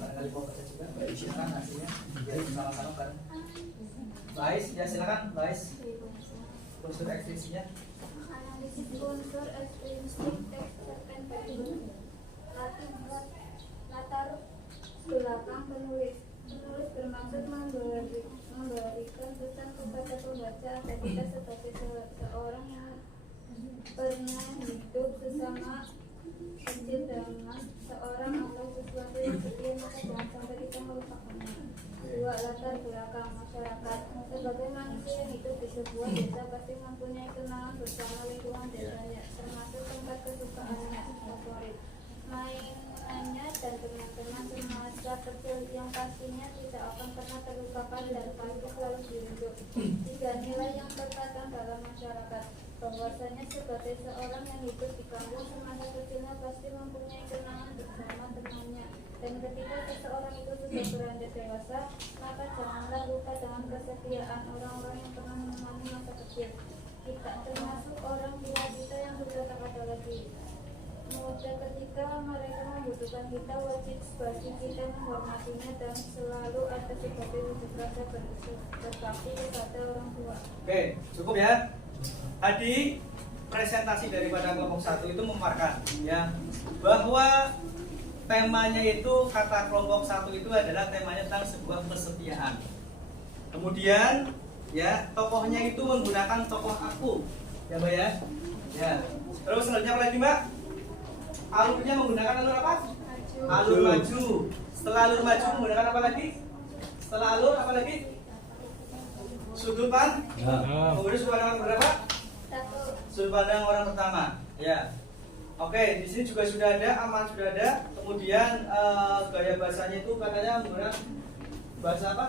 Barangkali mau baca juga. Silakan hasilnya. Jadi sama-sama bareng. Bais, ya silakan Bais. Unsur ekstristiknya. Analisis unsur ekstrinsik teks cerpen berikut. Latar belakang penulis. Penulis bermaksud memberikan pesan kepada pembaca agar kita sebagai seorang yang pernah hidup sesama kecil dengan seorang atau sesuatu yang setia, maka jangan sampai kita melupakannya. 2. Latar belakang masyarakat. Sebagai manusia yang hidup di sebuah desa pasti mempunyai kenangan bersama lingkungan desanya, termasuk tempat kesukaannya, favorit, mainannya dan teman-teman semasa kecil yang pastinya tidak akan pernah terlupakan dan pasti selalu dirindu. 3. Nilai yang terkadang dalam masyarakat. Bahwasanya sebagai seorang yang hidup di kampung semasa kecilnya pasti mempunyai kenangan bersama temannya. Dan ketika seseorang itu sudah beranjak dewasa, maka janganlah lupa dengan kesetiaan orang-orang yang pernah menemani masa kecil kita, termasuk orang tua kita yang sudah tak ada lagi. Muda ketika mereka membutuhkan kita, wajib bagi kita menghormatinya dan selalu ada sebagai wujud rasa berbakti kepada orang tua. Oke, cukup ya. Tadi presentasi daripada kelompok 1 itu memaparkan ya bahwa temanya itu, kata kelompok 1 itu adalah temanya tentang sebuah kesetiaan. Kemudian ya tokohnya itu menggunakan tokoh aku, ya Mbak ya. Ya. Terus selanjutnya apa lagi Mbak? Alurnya menggunakan alur apa? Alur maju. Setelah alur maju menggunakan apa lagi? Setelah alur apa lagi? Sudut pandang. Kemudian sudut pandang berapa? Sudut pandang orang pertama. Ya. Oke, di sini juga sudah ada, aman sudah ada. Kemudian gaya bahasanya itu katanya menggunakan bahasa apa?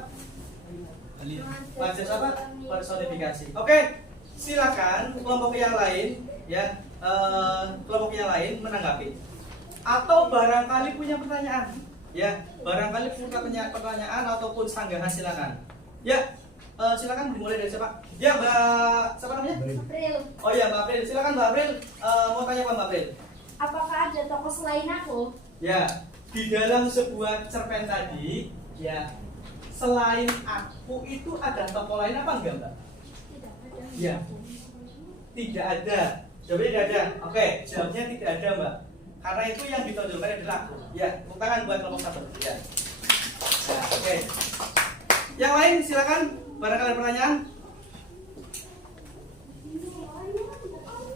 Bahasa apa? Personifikasi. Oke, silakan kelompok yang lain ya, kelompok yang lain menanggapi. Atau barangkali punya pertanyaan, ya, barangkali punya pertanyaan ataupun sanggahan silakan. Ya, silakan dimulai dari siapa? Ya, Mbak, siapa namanya? April. Oh ya, Mbak April. Silakan Mbak April. Mau tanya apa Mbak April? Apakah ada tokoh selain aku? Ya, di dalam sebuah cerpen tadi, ya, selain aku itu ada tokoh lain apa enggak, Mbak? Tidak ada. Ya, tidak ada. Jawabnya tidak ada. Oke, jawabnya tidak ada, Mbak. Karena itu yang ditonjolkan adalah aku. Ya, tepuk tangan buat kelompok 1. Ya. Nah, oke. Yang lain silakan. Barangkali ada pertanyaan.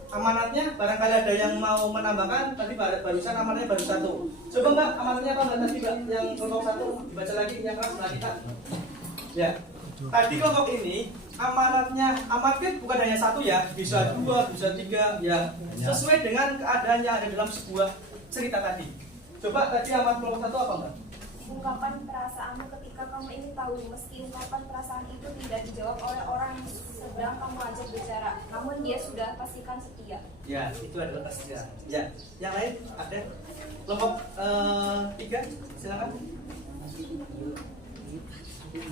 Amanatnya, barangkali ada yang mau menambahkan. Tadi barusan amanatnya baru 1. Coba Mbak, amanatnya apa Mbak tadi Mbak? Yang kelompok 1 dibaca lagi yang keras Mbak kita. Ya. Tadi kelompok ini amanatnya bukan hanya 1 ya, bisa 2, bisa 3 ya. Sesuai dengan keadaan yang ada dalam sebuah cerita tadi. Coba tadi amanat kelompok 1 apa Mbak? Ungkapan perasaanmu ketika kamu ingin tahu, meski ungkapan perasaan itu tidak dijawab oleh orang yang sedang kamu ajak bicara, namun dia sudah pastikan setia. Ya, itu adalah kesetiaan. Ya, yang lain ada? Kelompok 3, silakan.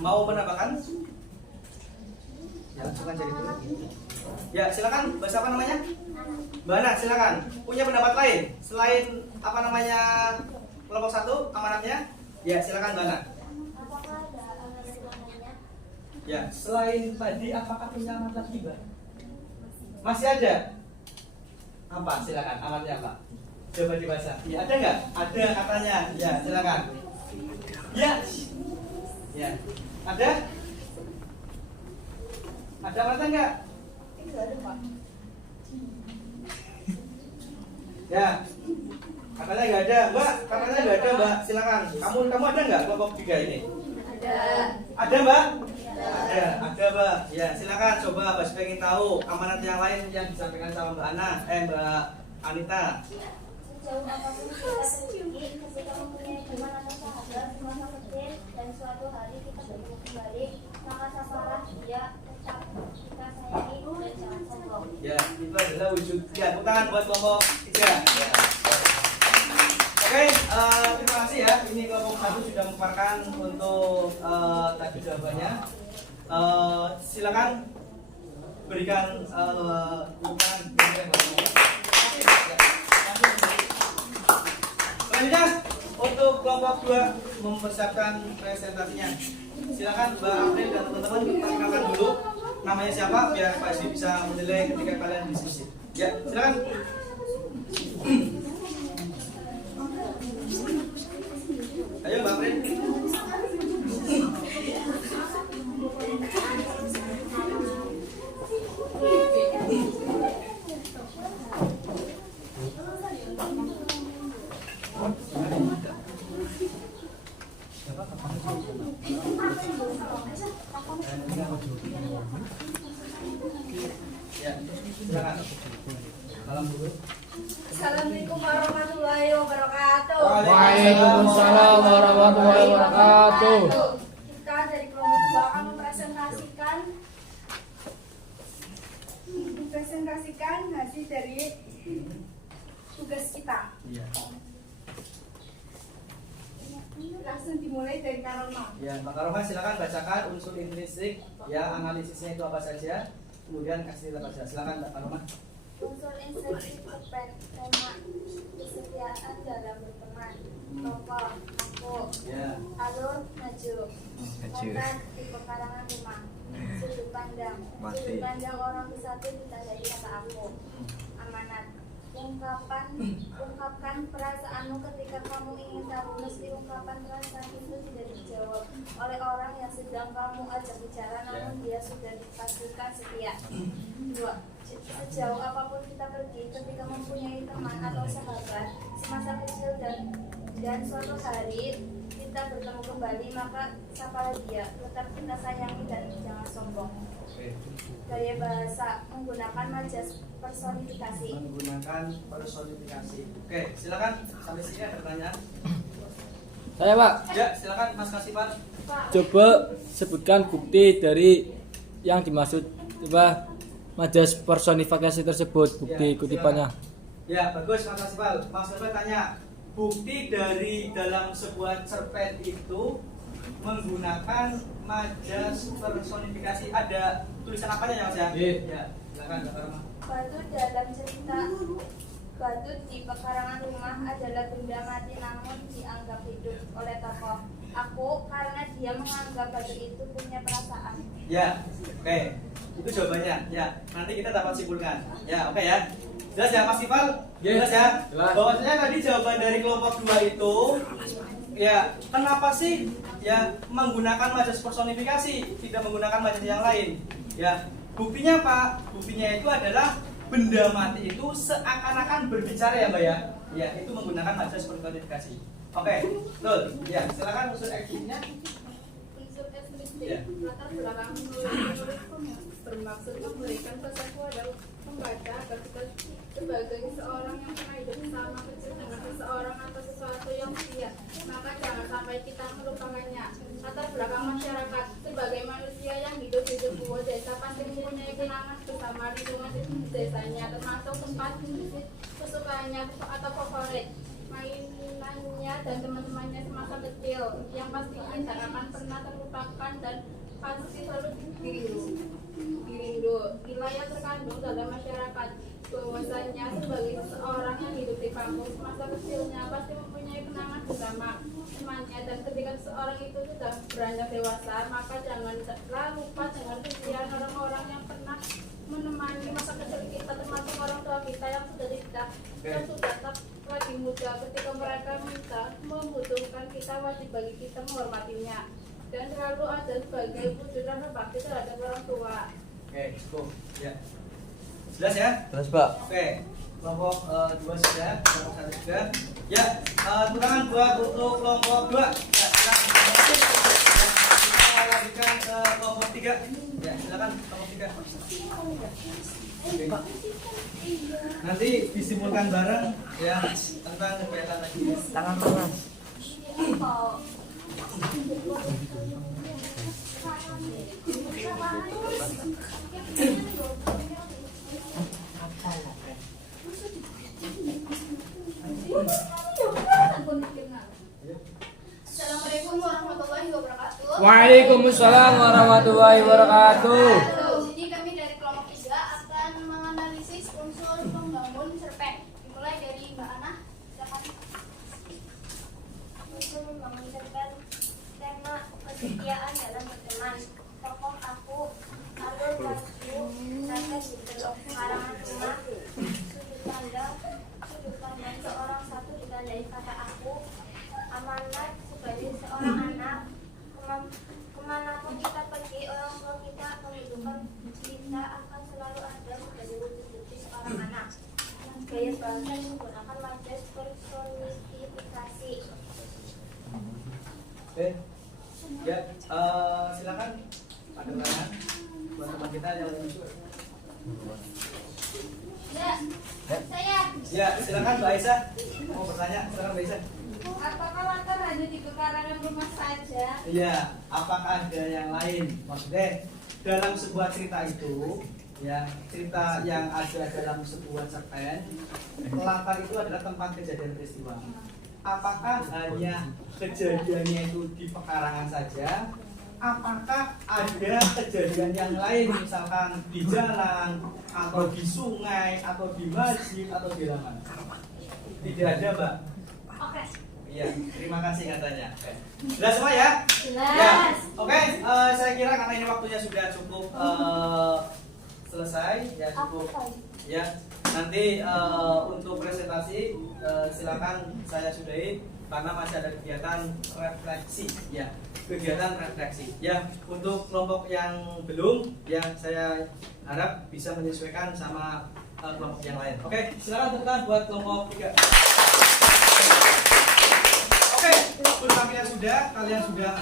Mau menambahkan? Ya, silakan jadi dulu. Ya, silakan. Bahasa apa namanya? Mbak Ana, silakan. Punya pendapat lain selain apa namanya kelompok 1 amanatnya? Ya, silakan Mbak Ana. Apakah ada amanat lainnya? Ya, selain tadi apakah punya amanat lagi, Mbak? Masih ada? Apa? Silakan. Amanatnya apa? Coba dibaca. Ya, ada nggak? Ada katanya. Ya, silakan. Ya. Ya. Ada? Ada amanatnya nggak? Tidak ada, Pak. Ya. Katanya nggak ada, Mbak. Katanya nggak ada, Mbak. Silakan. Kamu ada nggak kelompok 3 ini? Ada. Ada, Mbak? Ada, Mbak. Ya, silakan coba Mbak pengen tahu amanat yang lain yang disampaikan sama Mbak Ana, Mbak Anita. Sejauh apapun kita pergi, ketika mempunyai teman atau sahabat di masa kecil dan suatu hari kita bertemu kembali, maka sapalah dia, ucap kita sayangi dan jangan sombong. Ya, itu adalah wujud. Ya, tepuk tangan buat kelompok 3. Ya. Oke, terima kasih ya. Ini kelompok 1 sudah memaparkan untuk tadi jawabannya. Silakan berikan dukungan. Selanjutnya untuk kelompok 2 mempersiapkan presentasinya. Silakan Mbak April dan teman-teman perkenalkan dulu namanya siapa biar Pak Edi bisa menilai ketika kalian diskusi. Ya, silakan. Ayo Mbak April. Ya, silakan. Salam dulu. Assalamualaikum warahmatullahi wabarakatuh. Waalaikumsalam warahmatullahi wabarakatuh. Kita dari kelompok 2 akan mempresentasikan hasil dari tugas kita. Iya. Langsung dimulai dari Karoma. Ya, Mbak Karoma silakan bacakan unsur intrinsik ya analisisnya itu apa saja. Kemudian kasih apa saja. Silakan Mbak Karoma. Unsur insentif tema kesetiaan dalam berteman. Tokoh, aku, Ya. alur, maju. Konten di pekarangan rumah. Sudut pandang. Sudut pandang orang bersatu ditandai kata aku. Amanat. Ungkapkan perasaanmu ketika kamu ingin tahu, meski ungkapan perasaan itu tidak dijawab oleh orang yang sedang kamu ajak bicara, namun dia sudah dipastikan setia. 2. Sejauh apapun kita pergi, ketika mempunyai teman atau sahabat semasa kecil dan suatu hari kita bertemu kembali, maka sapalah dia, tetap kita sayangi dan jangan sombong. Gaya bahasa menggunakan majas personifikasi. Menggunakan personifikasi. Oke, silakan sampai sini ada pertanyaan. Saya Pak, Ya, silakan Mas Kasifan. coba sebutkan bukti dari yang dimaksud coba majas personifikasi tersebut, bukti Ya, kutipannya. Ya, bagus Mas Kasifan. Mas Kasifan tanya, bukti dari dalam sebuah cerpen itu menggunakan majas personifikasi, ada tulisan apanya ya Mas ya? Ya, silakan Mbak Karma. Batu dalam cerita batu di pekarangan rumah adalah benda mati namun dianggap hidup oleh tokoh aku karena dia menganggap batu itu punya perasaan. Ya, oke. Itu jawabannya. Ya, nanti kita dapat simpulkan. Ya, oke ya. Jelas ya Mas Ifal? Jelas ya? Jelas. Bahwasanya tadi jawaban dari kelompok 2 itu ya, kenapa sih ya menggunakan majas personifikasi, tidak menggunakan majas yang lain? Ya, buktinya apa? Buktinya itu adalah benda mati itu seakan-akan berbicara ya Mbak ya. Ya, itu menggunakan majas personifikasi. Oke, betul. Ya, silakan unsur aktifnya. Unsur estetik Ya. latar belakang menulis bermaksud memberikan pesan kepada pembaca agar kita sebagai seorang yang pernah hidup bersama kecil dengan seseorang atau sesuatu yang setia, maka jangan sampai kita melupakannya. Latar belakang masyarakat sebagai manusia yang hidup di sebuah desa pasti mempunyai kenangan bersama lingkungan desanya, termasuk tempat kesukaannya atau favorit mainan temannya dan teman-temannya semasa kecil yang pastinya tidak akan pernah terlupakan dan pasti selalu dirindu. Nilai yang terkandung dalam masyarakat bahwasanya sebagai seseorang yang hidup di kampus, masa kecilnya pasti mempunyai kenangan bersama temannya, dan ketika seseorang itu sudah beranjak dewasa, maka janganlah lupa dengan kesedihan orang-orang yang pernah menemani masa kecil kita, termasuk orang tua kita yang sudah tak lagi muda. Ketika mereka membutuhkan kita, wajib bagi kita menghormatinya dan selalu ada sebagai wujud rasa bakti terhadap orang tua. Oke, cukup. Ya. Jelas ya? Terus Pak. Oke. Kelompok 2 sudah, kelompok 1 sudah. Ya, tepuk tangan buat untuk kelompok 2. Ya, silakan. Kita lanjutkan ke kelompok 3. Ya, silakan kelompok 3. Oke. Nanti disimpulkan bareng ya tentang kegiatan lagi. Tangan. Assalamualaikum warahmatullahi wabarakatuh. Waalaikumsalam warahmatullahi wabarakatuh. Jadi kami dari kelompok 3 akan menganalisis unsur pembangun cerpen. Dimulai dari Mbak Ana. Silakan. Unsur membangun cerpen. Tema kesetiaan dalam berteman. Tokoh aku, alur lagu, rasa gitu, karangan rumah, sudut pandang seorang satu ditandai kata aku, amanat sebagai seorang anak, kemanapun kita pergi, orang tua kita menghidupkan kita akan selalu ada sebagai wujud seorang anak. Gaya bahasa menggunakan majas personifikasi. Oke. Ya, silakan ada pertanyaan buat teman kita yang Ya, saya. ya, silakan Mbak Aisyah. Mau bertanya, silakan Mbak Aisyah. Apakah latar hanya di pekarangan rumah saja? Iya, apakah ada yang lain? Maksudnya dalam sebuah cerita itu, ya cerita yang ada dalam sebuah cerpen, latar itu adalah tempat kejadian peristiwa. Apakah hanya kejadiannya itu di pekarangan saja? Apakah ada kejadian yang lain, misalkan di jalan, atau di sungai, atau di masjid, atau di mana? Tidak ada, Mbak. Oke. Iya, terima kasih katanya. Oke. Jelas semua ya? Jelas. Ya. Oke, saya kira karena ini waktunya sudah cukup selesai, ya cukup. Ya, nanti untuk presentasi silakan saya sudahi karena masih ada kegiatan refleksi, ya. Kegiatan refleksi. Ya, untuk kelompok yang belum, ya saya harap bisa menyesuaikan sama kelompok yang lain. Oke, silakan teman buat kelompok 3. Oke, berikutnya kalian sudah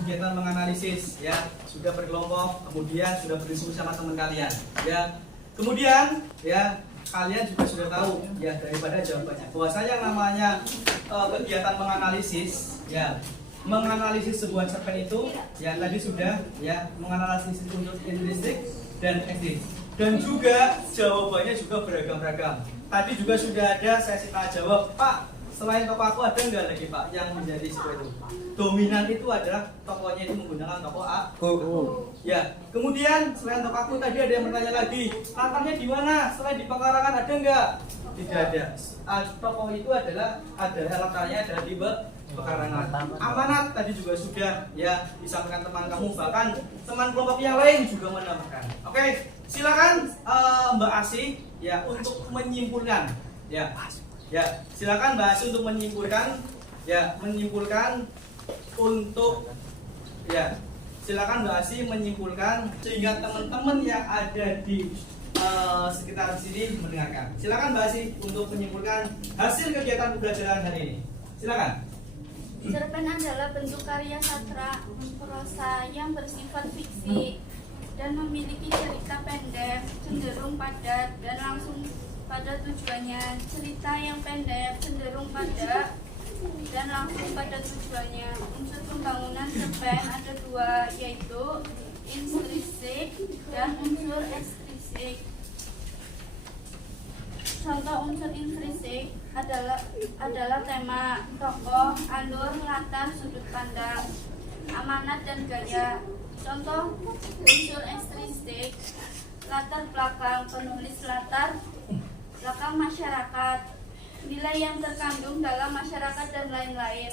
kegiatan menganalisis, ya, sudah berkelompok, kemudian sudah berdiskusi sama teman kalian, ya. Kemudian, ya, kalian juga sudah tahu, ya, daripada jawabannya, bahwasanya namanya kegiatan menganalisis, ya, menganalisis sebuah cerpen itu, ya, tadi sudah, ya, menganalisis unsur intrinsik dan ekstrinsi, dan juga jawabannya juga beragam-ragam. Tadi juga sudah ada sesi tanya jawab, Pak. Selain tokoh aku ada nggak lagi Pak yang menjadi seperti itu? Dominan itu adalah tokohnya itu menggunakan tokoh aku. Ya. Kemudian selain tokoh aku tadi ada yang bertanya lagi, latarnya di mana? Selain di pekarangan ada nggak? Tidak ada. Tokoh itu adalah ada latarnya ada di pekarangan. Amanat tadi juga sudah ya disampaikan teman kamu, bahkan teman kelompok yang lain juga menambahkan. Oke, silakan Mbak Asih ya untuk menyimpulkan ya. Ya, silakan Mbak Asih untuk menyimpulkan untuk ya. Silakan Mbak Asih menyimpulkan sehingga teman-teman yang ada di sekitar sini mendengarkan. Silakan Mbak Asih untuk menyimpulkan hasil kegiatan pembelajaran hari ini. Silakan. Cerpen adalah bentuk karya sastra prosa yang bersifat fiksi dan memiliki cerita pendek, cenderung padat dan langsung pada tujuannya. Cerita yang pendek, cenderung padat dan langsung pada tujuannya. Unsur pembangunan cerpen ada dua, yaitu intrinsik dan unsur ekstrinsik. Contoh unsur intrinsik, adalah tema tokoh, alur, latar, sudut pandang, amanat dan gaya. Contoh unsur ekstrinsi, latar belakang penulis, latar belakang masyarakat, nilai yang terkandung dalam masyarakat dan lain-lain.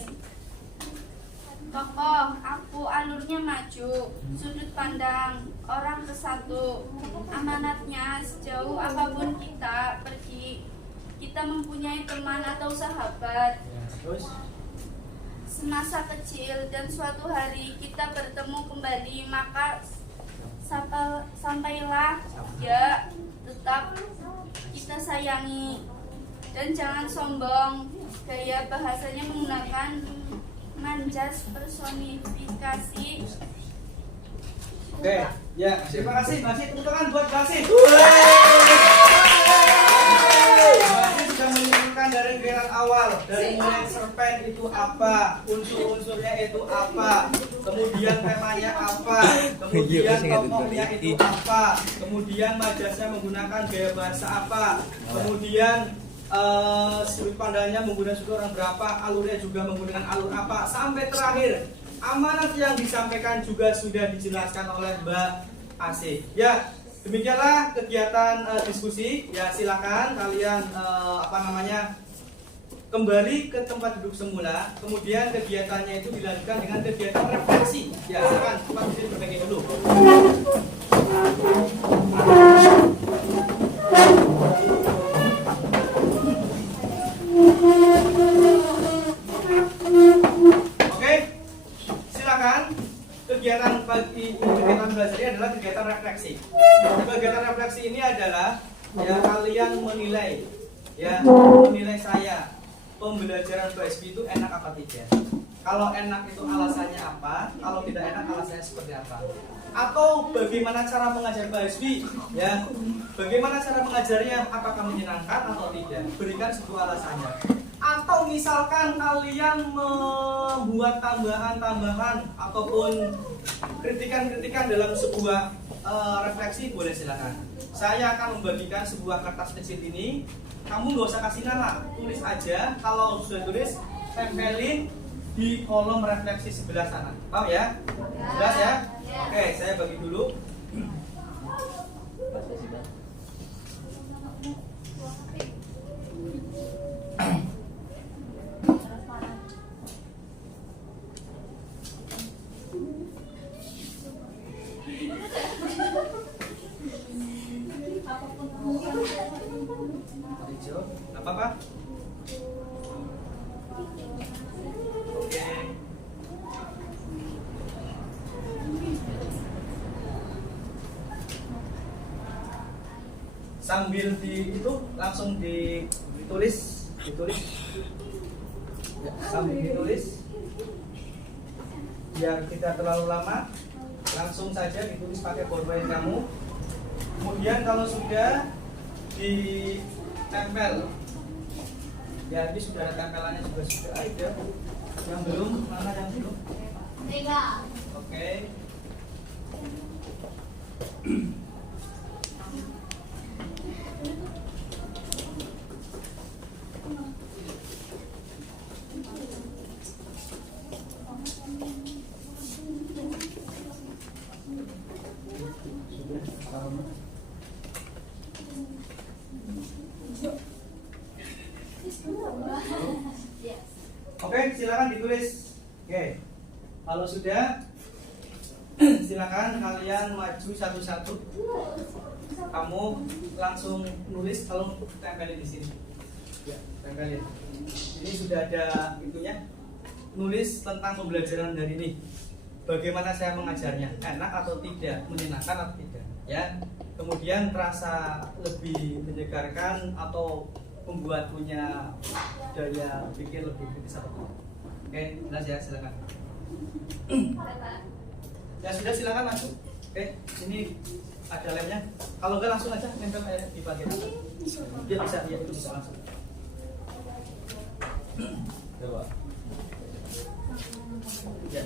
Tokoh, aku, alurnya maju, sudut pandang, orang kesatu, amanatnya sejauh apapun kita pergi, kita mempunyai teman atau sahabat. Terus Semasa kecil dan suatu hari kita bertemu kembali, maka sampailah ya, tetap kita sayangi dan jangan sombong. Gaya bahasanya menggunakan manjas personifikasi. oke, ya terima kasih. Masih tepuk tangan buat Basit. Basit sudah menunjukkan dari kegiatan awal, dari mulai cerpen itu apa, unsur-unsurnya itu apa, kemudian temanya apa, kemudian tokohnya itu apa, kemudian majasnya menggunakan gaya bahasa apa, kemudian sudut pandangnya menggunakan sudut orang berapa, alurnya juga menggunakan alur apa, sampai terakhir amanat yang disampaikan juga sudah dijelaskan oleh Mbak Asih. Ya, demikianlah kegiatan diskusi. Ya, silakan kalian kembali ke tempat duduk semula. Kemudian kegiatannya itu dilanjutkan dengan kegiatan refleksi. Ya, silakan tempat duduk berbagi dulu. Oke, silakan. Kegiatan pagi kegiatan belajar ini adalah kegiatan refleksi. Kegiatan refleksi ini adalah ya kalian menilai saya pembelajaran BSB itu enak apa tidak. Kalau enak itu alasannya apa, kalau tidak enak alasannya seperti apa. Atau bagaimana cara mengajar BSB, ya. Bagaimana cara mengajarnya, apakah menyenangkan atau tidak. Berikan sebuah alasannya. Atau misalkan kalian membuat tambahan-tambahan ataupun kritikan-kritikan dalam sebuah refleksi, boleh silakan. Saya akan membagikan sebuah kertas kecil ini. Kamu nggak usah kasih nama, tulis aja. Kalau sudah tulis, tempelin di kolom refleksi sebelah sana. Paham ya? Jelas ya? Oke, saya bagi dulu. Apa-apa? Oke. Sambil langsung ditulis. Ya, sambil ditulis. Biar tidak terlalu lama, langsung saja ditulis pakai bolpen kamu. Kemudian kalau sudah ditempel, ya ini sudah ada tempelannya juga sudah ada. Yang belum, mana yang belum? Oke. Oke, silakan ditulis. Oke, kalau sudah, silakan kalian maju satu-satu. Kamu langsung nulis, kalau tempelin di sini. Ya, tempelin. Ini sudah ada itunya. Nulis tentang pembelajaran hari ini. Bagaimana saya mengajarnya, enak atau tidak, menyenangkan atau tidak. Ya, kemudian terasa lebih menyegarkan atau membuat punya daya pikir lebih kritis apa tidak. Oke, jelas ya, silakan. Ya sudah, silakan masuk. Oke, ini ada lemnya. Kalau enggak langsung aja nempel di bagian atas. Dia bisa, ya itu bisa langsung. Coba. Ya.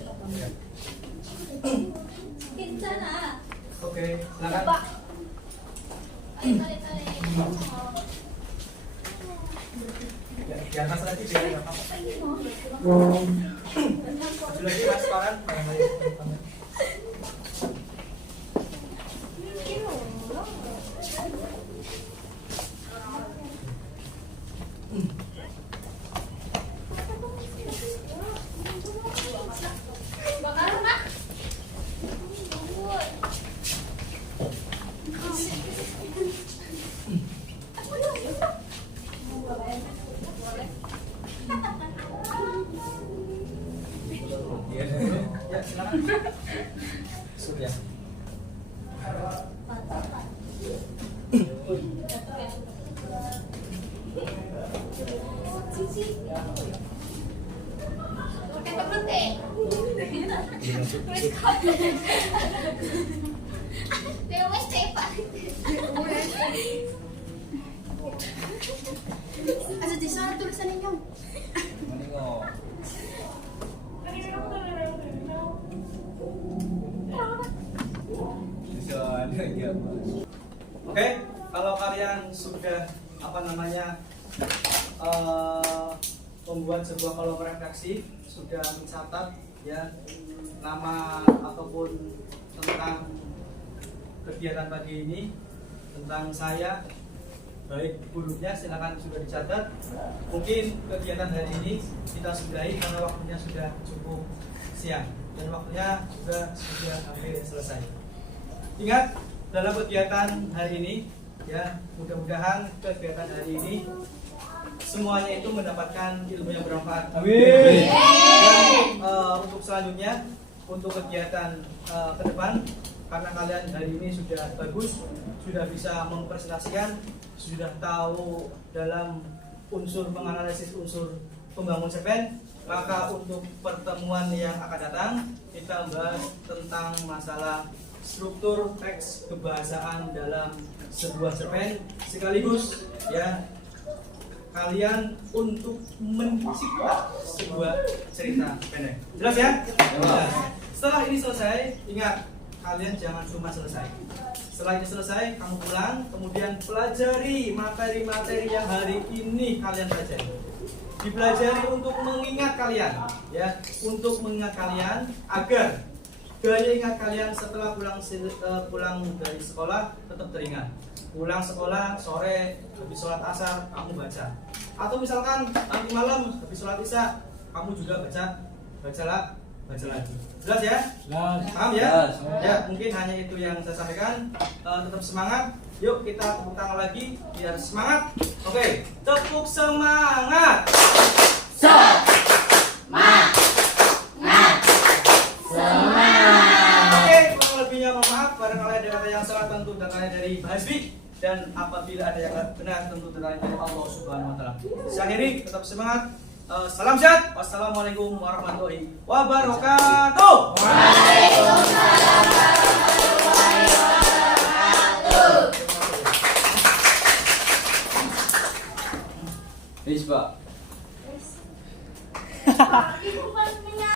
Oke, silakan. Ya. Biar mas lagi biar nggak apa-apa. Maju lagi mas Farhan. Ya silakan. Sudah. Ada di sana tulisan ini. Oke, kalau kalian sudah membuat sebuah kolom redaksi, sudah mencatat ya nama ataupun tentang kegiatan pagi ini, tentang saya, baik buruknya silakan sudah dicatat. Mungkin kegiatan hari ini kita sudahi karena waktunya sudah cukup siang dan waktunya juga sudah hampir selesai. Ingat, dalam kegiatan hari ini ya, mudah-mudahan kegiatan hari ini semuanya itu mendapatkan ilmu yang bermanfaat. Amin. Dan untuk selanjutnya, untuk kegiatan ke depan, karena kalian hari ini sudah bagus, sudah bisa mempresentasikan, sudah tahu dalam unsur menganalisis unsur pembangun cerpen, maka untuk pertemuan yang akan datang kita membahas tentang masalah struktur teks kebahasaan dalam sebuah cerpen, sekaligus ya kalian untuk mencipta sebuah cerita pendek. Jelas ya? Jelas. Setelah ini selesai, ingat kalian jangan cuma selesai. Setelah ini selesai, kamu pulang, kemudian pelajari materi-materi yang hari ini kalian pelajari. Dipelajari untuk mengingat kalian, ya, untuk mengingat kalian agar daya ingat kalian setelah pulang dari sekolah tetap teringat. Pulang sekolah sore habis sholat asar kamu baca, atau misalkan nanti malam habis sholat isya kamu juga baca lagi. Jelas ya? Paham ya? Ya, mungkin hanya itu yang saya sampaikan. Tetap semangat. Yuk kita tepuk tangan lagi biar semangat. Oke, tepuk semangat. Oke, kurang lebihnya mohon maaf. Barangkali ada kata yang salah tentu datangnya dari Bahasbi, dan apabila ada yang benar tentu datangnya dari Allah Subhanahu Wa Taala. Saya akhiri, tetap semangat. Salam sehat. Wassalamualaikum warahmatullahi wabarakatuh. Waalaikumsalam warahmatullahi wabarakatuh. Bis, Pak. Ibu kan